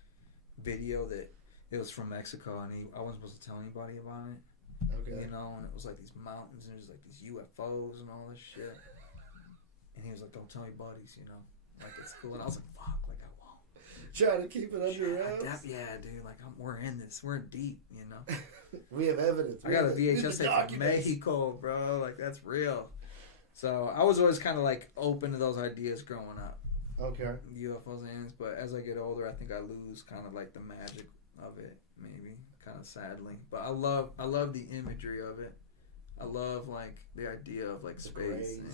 video that It was from Mexico, and I wasn't supposed to tell anybody about it. Okay. You know, and it was like these mountains, and there's like these UFOs and all this shit. And he was like, "Don't tell your buddies, you know, like it's cool." And I was like, "Fuck, like I won't." Trying to keep it under wraps. Yeah, dude. Like we're in this. We're deep, you know. We have evidence. I got a VHS tape from Mexico, bro. Like that's real. So I was always kind of like open to those ideas growing up. Okay. UFOs and aliens, but as I get older, I think I lose kind of like the magic of it, maybe, kind of sadly. But I love the imagery of it. I love like the idea of like space. And,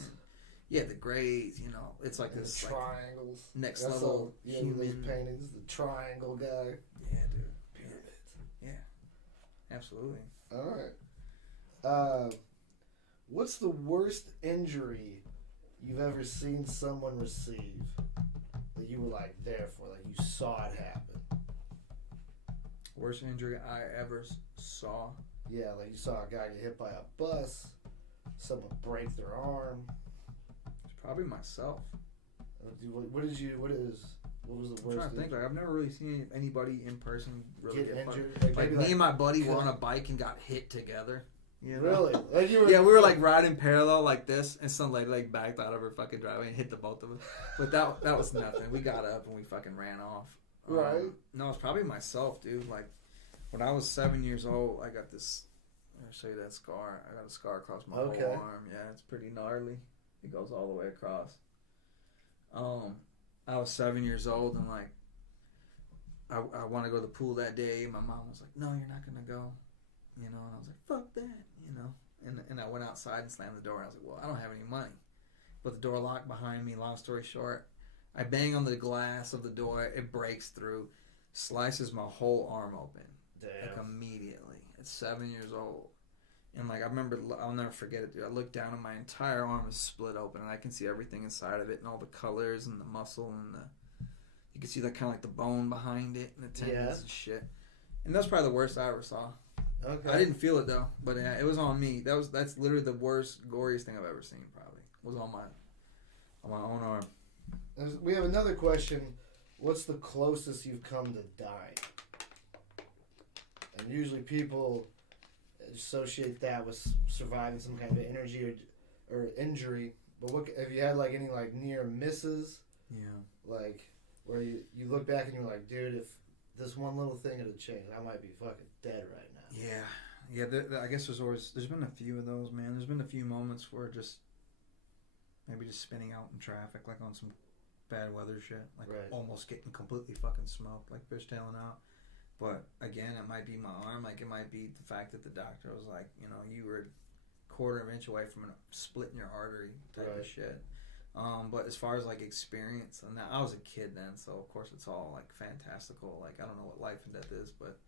yeah, the grays, you know, it's like and this the triangles. Like, next level human those paintings. The triangle guy. Yeah, dude. Pyramids. Yeah, absolutely. All right. What's the worst injury you've ever seen someone receive that you were like there for, like you saw it happen? Worst injury I ever saw? Yeah, like you saw a guy get hit by a bus, someone break their arm. It's probably myself. What was the worst? I'm trying to think. Like I've never really seen anybody in person really get injured. Like me and my buddy were on a bike and got hit together. You know? Really? Yeah, we were like riding parallel like this, and some lady like backed out of her fucking driveway and hit the both of us. But that was nothing. We got up and we fucking ran off. Right. No, it's probably myself, dude. Like when I was 7 years old, I got this. I'll show you that scar. I got a scar across my whole arm. Yeah, it's pretty gnarly. It goes all the way across. I was 7 years old and like I want to go to the pool that day. My mom was like, "No, you're not gonna go." You know, and I was like, "Fuck that," you know. And I went outside and slammed the door. I was like, "Well, I don't have any money." But the door locked behind me. Long story short, I bang on the glass of the door. It breaks through, slices my whole arm open. Damn. Like immediately. At 7 years old. And like I remember, I'll never forget it, dude. I looked down and my entire arm is split open, and I can see everything inside of it and all the colors and the muscle and you can see that kind of like the bone behind it and the tendons and shit. And that's probably the worst I ever saw. Okay. I didn't feel it though, but it was on me. That's literally the worst, goriest thing I've ever seen. Probably was on my own arm. We have another question. What's the closest you've come to dying? And usually people associate that with surviving some kind of energy or injury. But what have you had like any like near misses? Yeah. Like where you look back and you're like, dude, if this one little thing had changed, I might be fucking dead right now. Yeah. I guess there's been a few of those, man. There's been a few moments where maybe just spinning out in traffic, like on some bad weather shit, like almost getting completely fucking smoked, like fishtailing out. But again, it might be my arm, like it might be the fact that the doctor was like, you know, you were a quarter of an inch away from splitting your artery type of shit. But as far as like experience, and I was a kid then, so of course it's all like fantastical. Like I don't know what life and death is, but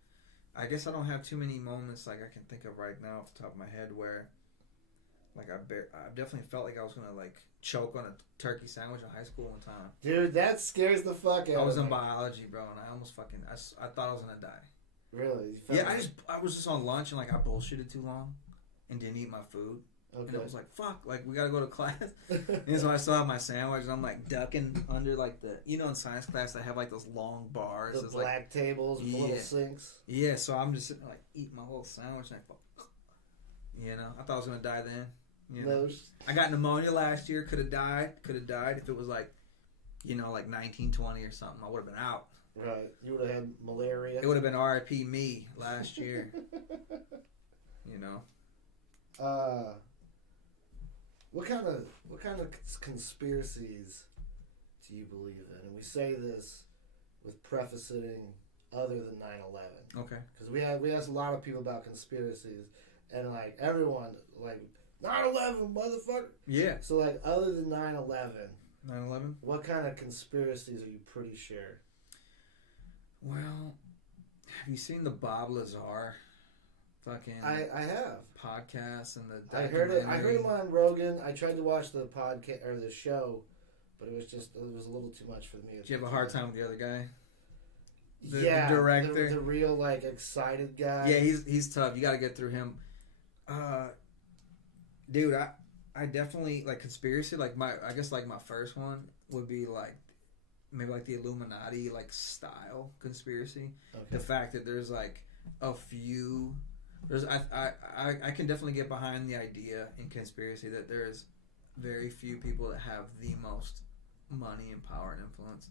I guess I don't have too many moments like I can think of right now off the top of my head where like I definitely felt like I was gonna like choke on a turkey sandwich in high school one time. Dude, that scares the fuck out of me. I was in biology, bro, and I almost fucking I thought I was gonna die. Really? Yeah, I was just on lunch and like I bullshitted too long and didn't eat my food. Okay. And it was like, fuck, like we gotta go to class. And so I still have my sandwich and I'm like ducking under like in science class they have like those long bars. The black like, tables with little sinks. Yeah, so I'm just sitting there like eating my whole sandwich and I thought I was gonna die then. I got pneumonia last year, could have died if it was like, like 1920 or something. I would have been out. Right. You would have had malaria. It would have been RIP me last year. What kind of conspiracies do you believe in? And we say this with prefacing other than 9/11. Okay. Because we asked a lot of people about conspiracies, and like everyone like 9/11, motherfucker. Yeah. So like other than 9/11. 9/11. What kind of conspiracies are you pretty sure? Well, have you seen the Bob Lazar fucking I have podcast and the I heard him on Rogan. I tried to watch the podcast or the show, but it was a little too much for me. Did you have a hard time with the other guy? The director, the real like excited guy. Yeah, he's tough. You got to get through him. Dude, I definitely like conspiracy. Like my first one would be like maybe like the Illuminati like style conspiracy. Okay. The fact that there's like a few, I can definitely get behind the idea in conspiracy that there's very few people that have the most money and power and influence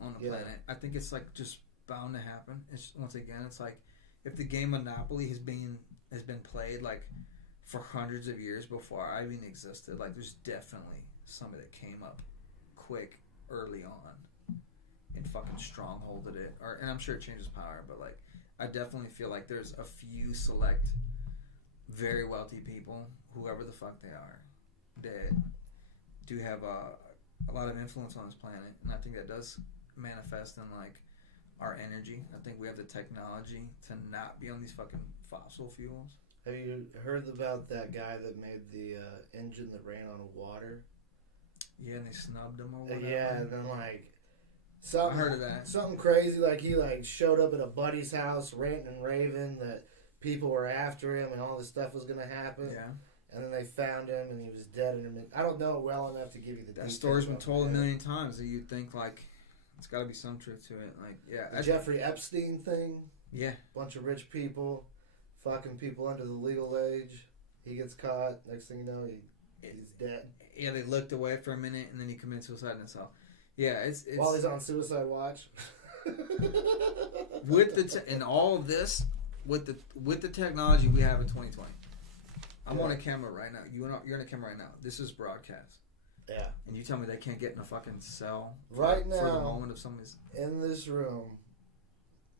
on the planet. I think it's like just bound to happen. It's once again, it's like if the game Monopoly has been played like for hundreds of years before I even existed, like there's definitely somebody that came up quick early on and fucking strongholded it, and I'm sure it changes power, but like I definitely feel like there's a few select very wealthy people, whoever the fuck they are, that do have a lot of influence on this planet, and I think that does manifest in like our energy. I think we have the technology to not be on these fucking fossil fuels. Have you heard about that guy that made the engine that ran on water? Yeah, and they snubbed him or whatever. Yeah, and then like I heard of that. Something crazy, like he like showed up at a buddy's house ranting and raving that people were after him and all this stuff was gonna happen. Yeah. And then they found him and he was dead in a minute. I don't know it well enough to give you the that details. Story's been told a million times that you'd think like it's got to be some truth to it. Like, yeah, the Jeffrey Epstein thing. Yeah. Bunch of rich people fucking people under the legal age. He gets caught. Next thing you know, he's dead. Yeah, they looked away for a minute and then he committed suicide in himself. Yeah, it's while he's on suicide watch. With and all of this with the technology we have in 2020. I'm on a camera right now. You're on a camera right now. This is broadcast. Yeah. And you tell me they can't get in a fucking cell right now for the moment of somebody's... In this room,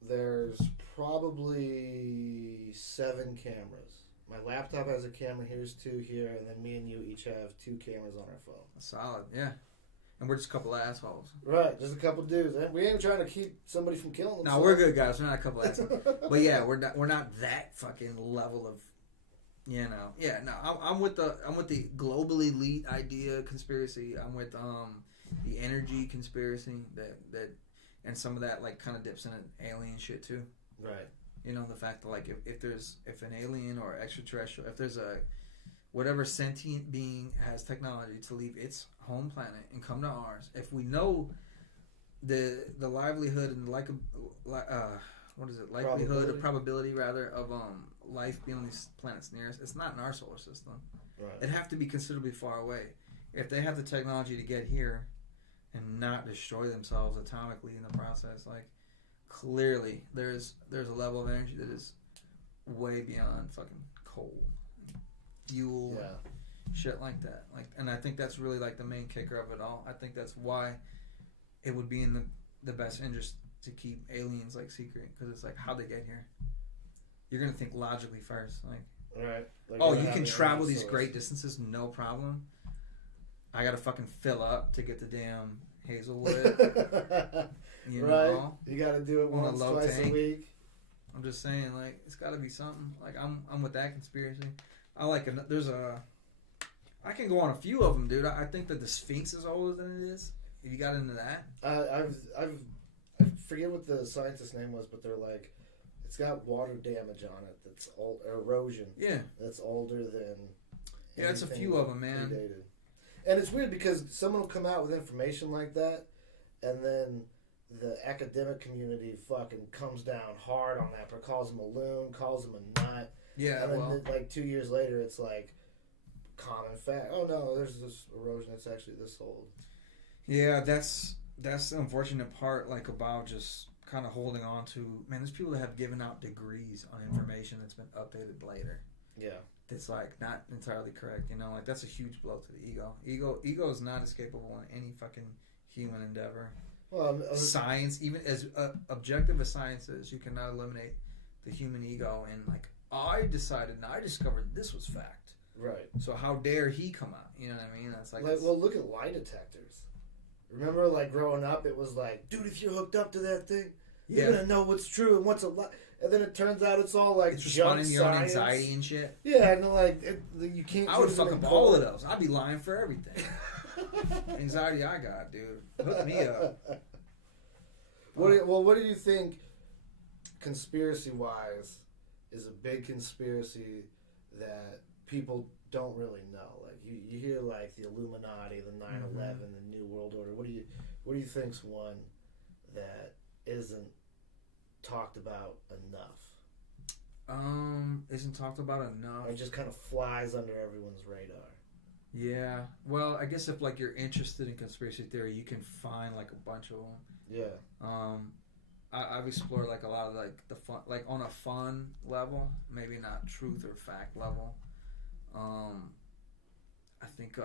there's probably 7 cameras. My laptop has a camera. Here's 2 here, and then me and you each have 2 cameras on our phone. Solid, yeah. And we're just a couple of assholes. Right, just a couple of dudes. We ain't trying to keep somebody from killing themselves. No, we're good guys. We're not a couple of assholes. But yeah, we're not that fucking level of... You know, yeah. No, I'm with the global elite idea conspiracy. I'm with the energy conspiracy that and some of that like kind of dips into alien shit too. Right. You know, the fact that like if an alien or extraterrestrial, if there's a whatever sentient being has technology to leave its home planet and come to ours, if we know the livelihood and likelihood or probability rather of life being on these planets near us, it's not in our solar system. Right. It'd have to be considerably far away. If they have the technology to get here and not destroy themselves atomically in the process, like clearly there's a level of energy that is way beyond fucking coal, fuel, shit like that. Like, and I think that's really like the main kicker of it all. I think that's why it would be in the best interest to keep aliens like secret, because it's like how'd they get here? You're gonna think logically first, like, right? Like you can travel these great distances, no problem. I gotta fucking fill up to get the damn Hazelwood. You know, you gotta do it once, twice a week. I'm just saying, like, it's gotta be something. Like, I'm with that conspiracy. I can go on a few of them, dude. I think that the Sphinx is older than it is. If you got into that, I forget what the scientist's name was, but they're like, it's got water damage on it that's old, erosion. Yeah, that's older than. Yeah, it's a few of them, man. Predated. And it's weird because someone will come out with information like that, and then the academic community fucking comes down hard on that, but calls them a loon, calls them a nut. Yeah, and then like 2 years later, it's like common fact. Oh no, there's this erosion that's actually this old. Yeah, that's the unfortunate part, like about just kind of holding on to. Man, there's people that have given out degrees on information that's been updated later. Yeah. That's like not entirely correct, you know. Like that's a huge blow to the ego. Ego is not escapable in any fucking human endeavor. Well, science, even as objective as science is, you cannot eliminate the human ego. And like, I decided and I discovered this was fact. Right. So how dare he come out? You know what I mean? That's like well, look at lie detectors. Remember, like growing up, it was like, dude, if you're hooked up to that thing, you're gonna know what's true and what's a lie. And then it turns out it's all like it's responding to your own anxiety and shit. Yeah, and like you can't. I would fuck up all of those. I'd be lying for everything. Anxiety I got, dude. Hook me up. What do you think, conspiracy wise, is a big conspiracy that people don't really know. Like you hear like the Illuminati, the 9/11, the New World Order. What do you think's one that isn't talked about enough? Isn't talked about enough. Or it just kind of flies under everyone's radar. Yeah. Well, I guess if like you're interested in conspiracy theory, you can find like a bunch of them. Yeah. I've explored like a lot of like the fun, like on a fun level, maybe not truth or fact level. I think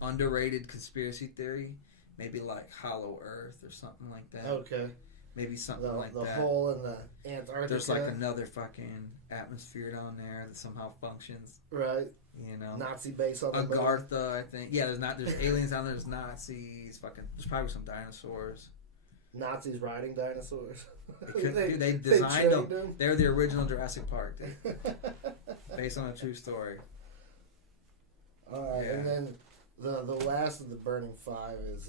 underrated conspiracy theory, maybe like Hollow Earth or something like that. Okay. Maybe something like that. The hole in the Antarctica. There's like another fucking atmosphere down there that somehow functions. Right. You know. Nazi base on the moon. Agartha, I think. Yeah, there's aliens down there. There's Nazis. Fucking. There's probably some dinosaurs. Nazis riding dinosaurs. They designed them. They're the original Jurassic Park, dude. Based on a true story. Alright, and then the last of the burning five is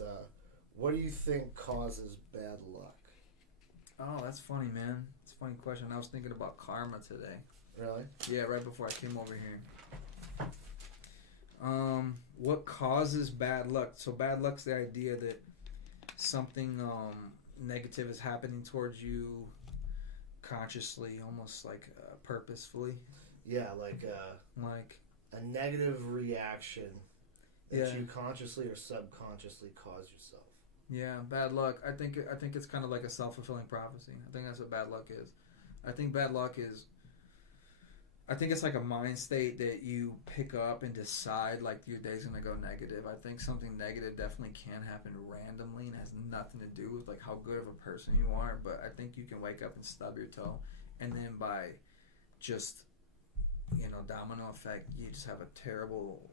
what do you think causes bad luck? Oh, that's funny, man. It's a funny question. I was thinking about karma today. Really? Yeah, right before I came over here. What causes bad luck? So bad luck's the idea that something negative is happening towards you consciously, almost like purposefully. Yeah, like a negative reaction that you consciously or subconsciously cause yourself. Yeah, bad luck. I think it's kind of like a self-fulfilling prophecy. I think that's what bad luck is. I think bad luck is. I think it's like a mind state that you pick up and decide like your day's gonna go negative. I think something negative definitely can happen randomly and has nothing to do with like how good of a person you are. But I think you can wake up and stub your toe, and then by just domino effect, you just have a terrible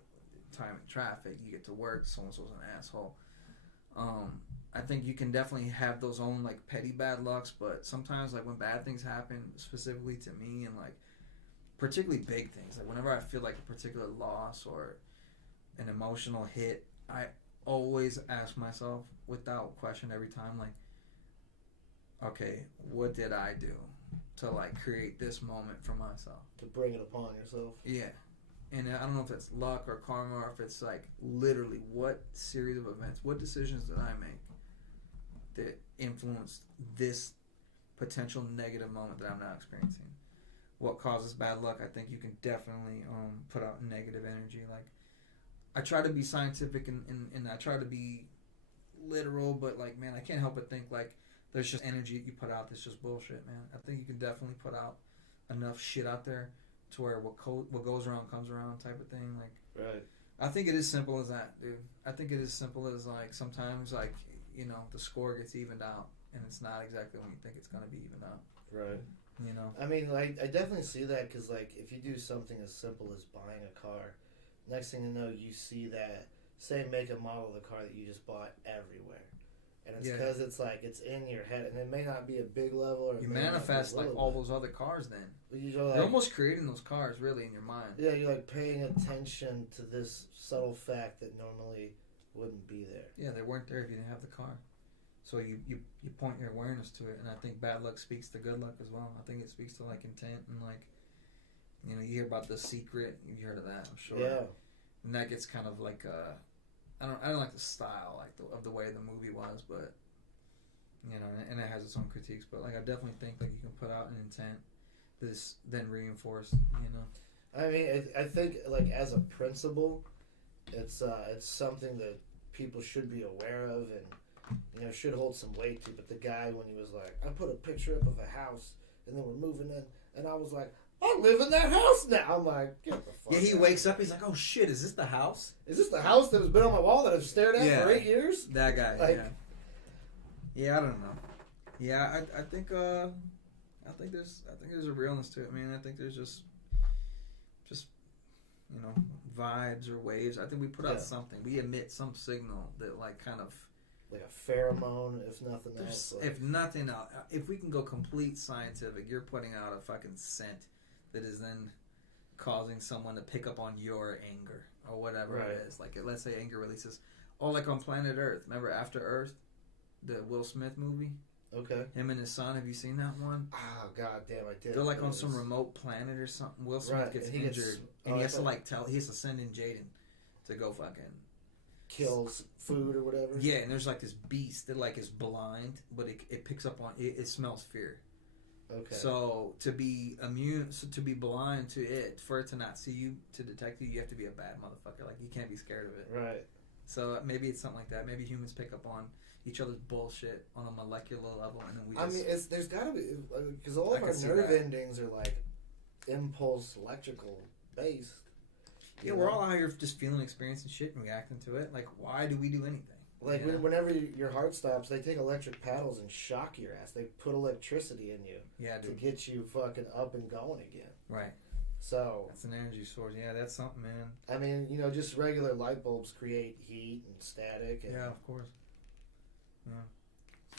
time in traffic. You get to work, so-and-so's an asshole. I think you can definitely have those own like petty bad lucks, but sometimes like when bad things happen, specifically to me, and like particularly big things, like whenever I feel like a particular loss or an emotional hit, I always ask myself without question every time, like, okay, what did I do to like create this moment for myself? To bring it upon yourself. Yeah. And I don't know if it's luck or karma or if it's like literally what series of events, what decisions did I make that influenced this potential negative moment that I'm now experiencing. What causes bad luck? I think you can definitely put out negative energy. Like, I try to be scientific and I try to be literal, but like, man, I can't help but think like there's just energy that you put out that's just bullshit, man. I think you can definitely put out enough shit out there to where what goes around comes around type of thing. Like, right. I think it is simple as that, dude. I think it is simple as like sometimes like the score gets evened out and it's not exactly when you think it's gonna be evened out. Right. I mean, like, I definitely see that because, like, if you do something as simple as buying a car, next thing you know, you see that same make and model of the car that you just bought everywhere. And it's because it's, like, it's in your head. And it may not be a big level. Or you manifest, like, all those other cars then. You're almost creating those cars, really, in your mind. Yeah, you're, like, paying attention to this subtle fact that normally wouldn't be there. Yeah, they weren't there if you didn't have the car. So you point your awareness to it, and I think bad luck speaks to good luck as well. I think it speaks to like intent and like, you hear about The Secret. You've heard of that, I'm sure. Yeah. And that gets kind of like I don't like the style like of the way the movie was, but and it has its own critiques. But like I definitely think like you can put out an intent that's then reinforced. I mean, I think like as a principle, it's something that people should be aware of and. Should hold some weight to, but the guy, when he was like, I put a picture up of a house, and then we're moving in, and I was like, I live in that house now. I'm like, get the fuck out. He wakes up, he's like, oh shit, is this the house? Is this the house that has been on my wall that I've stared at for 8 years? That guy, Yeah, I don't know. Yeah, I think there's a realness to it, man. I think there's just vibes or waves. I think we put out something. We emit some signal that like kind of like a pheromone, if nothing else. Like. If nothing else, if we can go complete scientific, you're putting out a fucking scent that is then causing someone to pick up on your anger or whatever it is. Like, let's say anger releases. Oh, like on Planet Earth. Remember After Earth, the Will Smith movie? Okay. Him and his son. Have you seen that one? Oh, god damn, I did. They're like on some remote planet or something. Will Smith gets injured, and he has to he has to send in Jaden to go fucking kills food or whatever. Yeah, and there's like this beast that like is blind, but it picks up on it smells fear. Okay. So to be immune, to be blind to it, for it to not see you, to detect you, you have to be a bad motherfucker. Like you can't be scared of it. Right. So maybe it's something like that. Maybe humans pick up on each other's bullshit on a molecular level, and then we. I mean, there's got to be because all of our nerve endings are like impulse electrical based. Yeah, we're all out here just feeling, experiencing shit, and reacting to it. Like, why do we do anything? Like whenever your heart stops, they take electric paddles and shock your ass. They put electricity in you. Yeah, to get you fucking up and going again. Right. So that's an energy source. Yeah, that's something, man. I mean, just regular light bulbs create heat and static. And, yeah, of course. Yeah.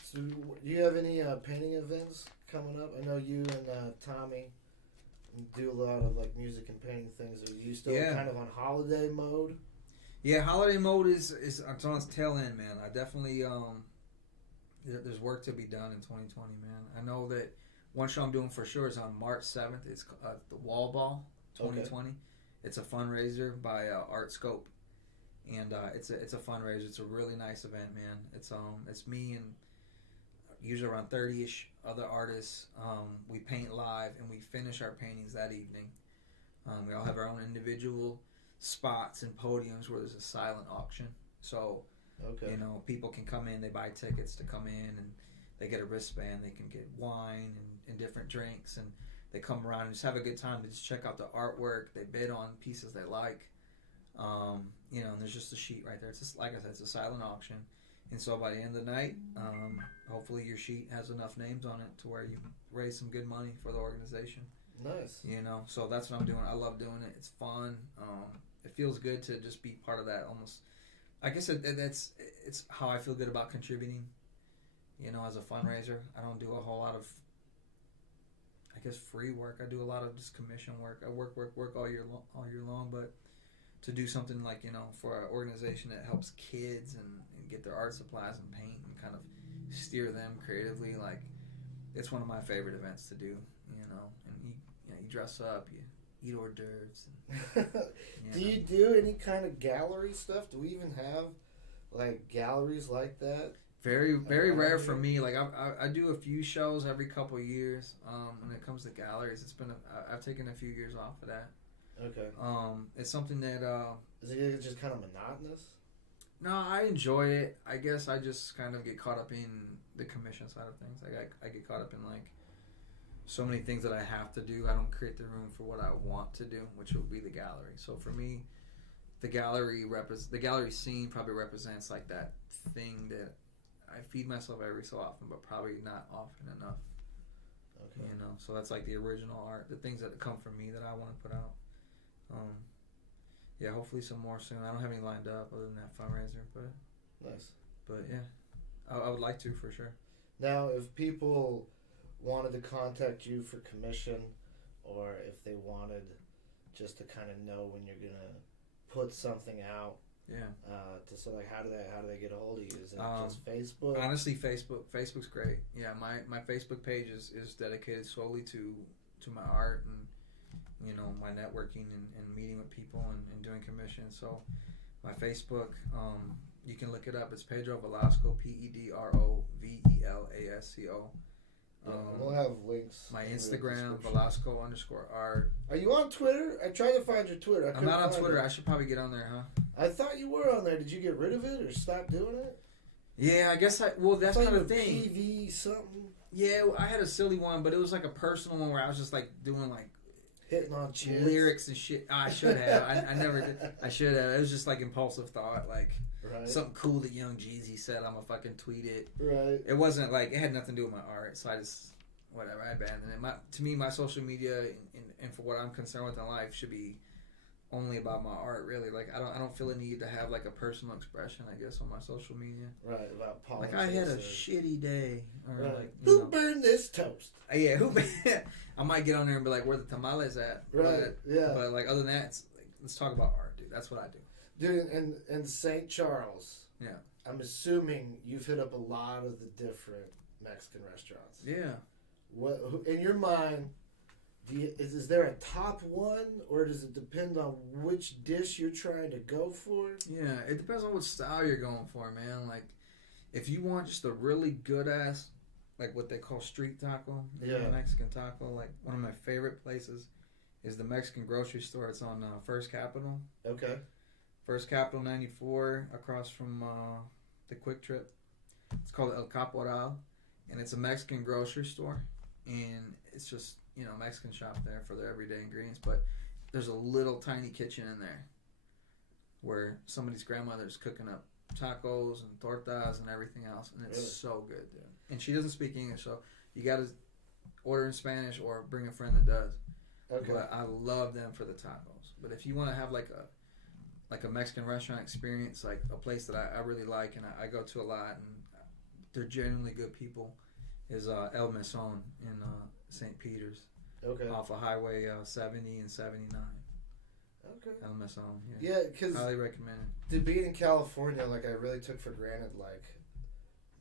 So, do you have any painting events coming up? I know you and Tommy do a lot of like music and painting things. Are you still kind of on holiday mode? Yeah, holiday mode is it's on its tail end, man. I definitely there's work to be done in 2020, man. I know that one show I'm doing for sure is on March 7th. It's the Wall Ball 2020. Okay. It's a fundraiser by Art Scope, and it's a fundraiser. It's a really nice event, man. It's me and usually around 30-ish other artists. We paint live and we finish our paintings that evening. We all have our own individual spots and podiums where there's a silent auction. So, people can come in, they buy tickets to come in, and they get a wristband, they can get wine and different drinks, and they come around and just have a good time. They just check out the artwork, they bid on pieces they like. And there's just a sheet right there. It's just, like I said, it's a silent auction. And so by the end of the night, hopefully your sheet has enough names on it to where you raise some good money for the organization. Nice. So that's what I'm doing. I love doing it. It's fun. It feels good to just be part of that. Almost, I guess it's how I feel good about contributing. As a fundraiser, I don't do a whole lot of, I guess, free work. I do a lot of just commission work. I work all year long, but to do something like, for an organization that helps kids and get their art supplies and paint and kind of steer them creatively, like, it's one of my favorite events to do, and you dress up, you eat hors d'oeuvres. Do you do any kind of gallery stuff? Do we even have, like, galleries like that? Very, very rare for me. Like, I do a few shows every couple of years. When it comes to galleries, I've taken a few years off of that. Okay. It's something that is it just kind of monotonous? No, I enjoy it. I guess I just kind of get caught up in the commission side of things. Like I get caught up in like so many things that I have to do. I don't create the room for what I want to do, which will be the gallery. So for me, the gallery scene probably represents like that thing that I feed myself every so often, but probably not often enough. Okay. So that's like the original art, the things that come from me that I want to put out. Hopefully some more soon. I don't have any lined up other than that fundraiser, but nice. But yeah, I would like to for sure. Now, if people wanted to contact you for commission, or if they wanted just to kind of know when you're gonna put something out, how do they get a hold of you? Is it just Facebook? Honestly, Facebook's great. Yeah, my Facebook page is dedicated solely to my art and my networking and meeting with people and doing commissions. So my Facebook, you can look it up. It's Pedro Velasco, Pedro Velasco. We'll have links. My Instagram, Velasco_art. Are you on Twitter? I tried to find your Twitter. I'm not on Twitter. I should probably get on there, huh? I thought you were on there. Did you get rid of it or stop doing it? Yeah, I guess that's kind of the thing. PV something. Yeah, I had a silly one, but it was like a personal one where I was just like doing like hitting on chicks. Lyrics and shit. I should have. I never did. I should have. It was just like impulsive thought, like something cool that Young Jeezy said. I'm gonna fucking tweet it. Right. It wasn't like, it had nothing to do with my art, so I just whatever. I abandoned it. To me, my social media and for what I'm concerned with in life should be only about my art, really. Like I don't feel a need to have like a personal expression, I guess, on my social media. Right, about politics. Like I had a shitty day, or like who burned this toast? Yeah, I might get on there and be like, where the tamales at? Right. But like other than that, it's like, let's talk about art, dude. That's what I do. Dude, in St. Charles. Yeah. I'm assuming you've hit up a lot of the different Mexican restaurants. Yeah. What in your mind? Is there a top one, or does it depend on which dish you're trying to go for? Yeah, it depends on what style you're going for, man. Like, if you want just a really good ass, like what they call street taco, Mexican taco. Like one of my favorite places is the Mexican grocery store. It's on First Capital. Okay. First Capital 94, across from the Quick Trip. It's called El Caporal, and it's a Mexican grocery store, and it's just Mexican shop there for their everyday ingredients. But there's a little tiny kitchen in there where somebody's grandmother's cooking up tacos and tortas and everything else, and it's so good, dude. And she doesn't speak English, so you got to order in Spanish or bring a friend that does. Okay. But I love them for the tacos. But if you want to have like a Mexican restaurant experience, like a place that I really like and I go to a lot, and they're genuinely good people, is El Mesón in St. Peter's. Okay. Off of Highway 70 and 79. Okay. El Mesón. Yeah, because highly recommend it. To be in California, like I really took for granted, like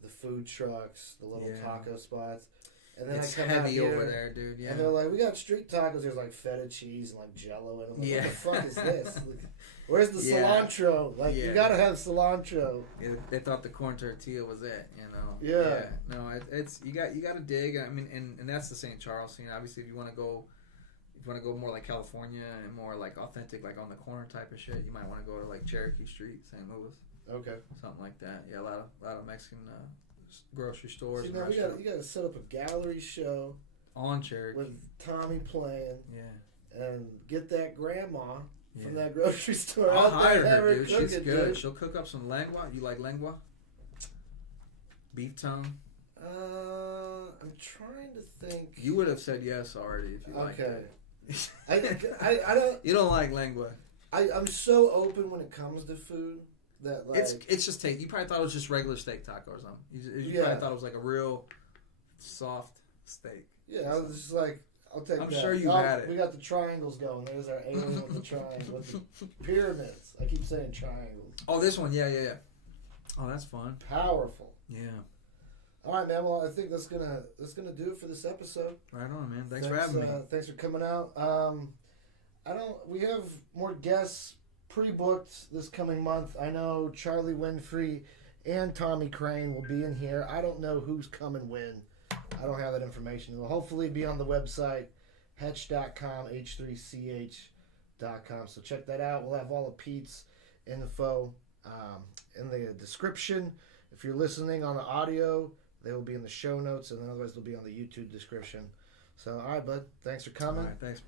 the food trucks, the little taco spots. And then it's I come heavy out here, over there, dude. Yeah. And they're like, we got street tacos. There's like feta cheese and like Jello, and I'm like, what the fuck is this? Like, where's the cilantro? Like, you gotta have cilantro. Yeah, they thought the corn tortilla was it, Yeah. No, it's you got to dig. I mean, and that's the St. Charles scene. Obviously, if you want to go more like California and more like authentic, like on the corner type of shit, you might want to go to like Cherokee Street, St. Louis. Okay. Something like that. Yeah, a lot of Mexican grocery stores. See, now you got to set up a gallery show on Cherokee with Tommy playing. Yeah. And get that grandma from that grocery store. I'll hire her, dude. Cooking, she's good. Dude. She'll cook up some lengua. You like lengua? Beef tongue. I'm trying to think. You would have said yes already if you liked it. I don't. You don't like lengua. I'm so open when it comes to food that like it's just take. You probably thought it was just regular steak taco or something. You probably thought it was like a real soft steak. Yeah, I was just like, I'll take. I'm that. sure you had it. We got the triangles going. There's our alien with the triangle, with the pyramids. I keep saying triangles. Oh, this one, yeah. Oh, that's fun. Powerful. Yeah. All right, man. Well, I think that's gonna do it for this episode. Right on, man. Thanks for having me. Thanks for coming out. We have more guests pre-booked this coming month. I know Charlie Winfrey and Tommy Crane will be in here. I don't know who's coming when. I don't have that information. It will hopefully be on the website, hetch.com, h3ch.com. So check that out. We'll have all of Pete's info in the description. If you're listening on the audio, they will be in the show notes, and then otherwise they'll be on the YouTube description. So, all right, bud. Thanks for coming. All right, thanks, man.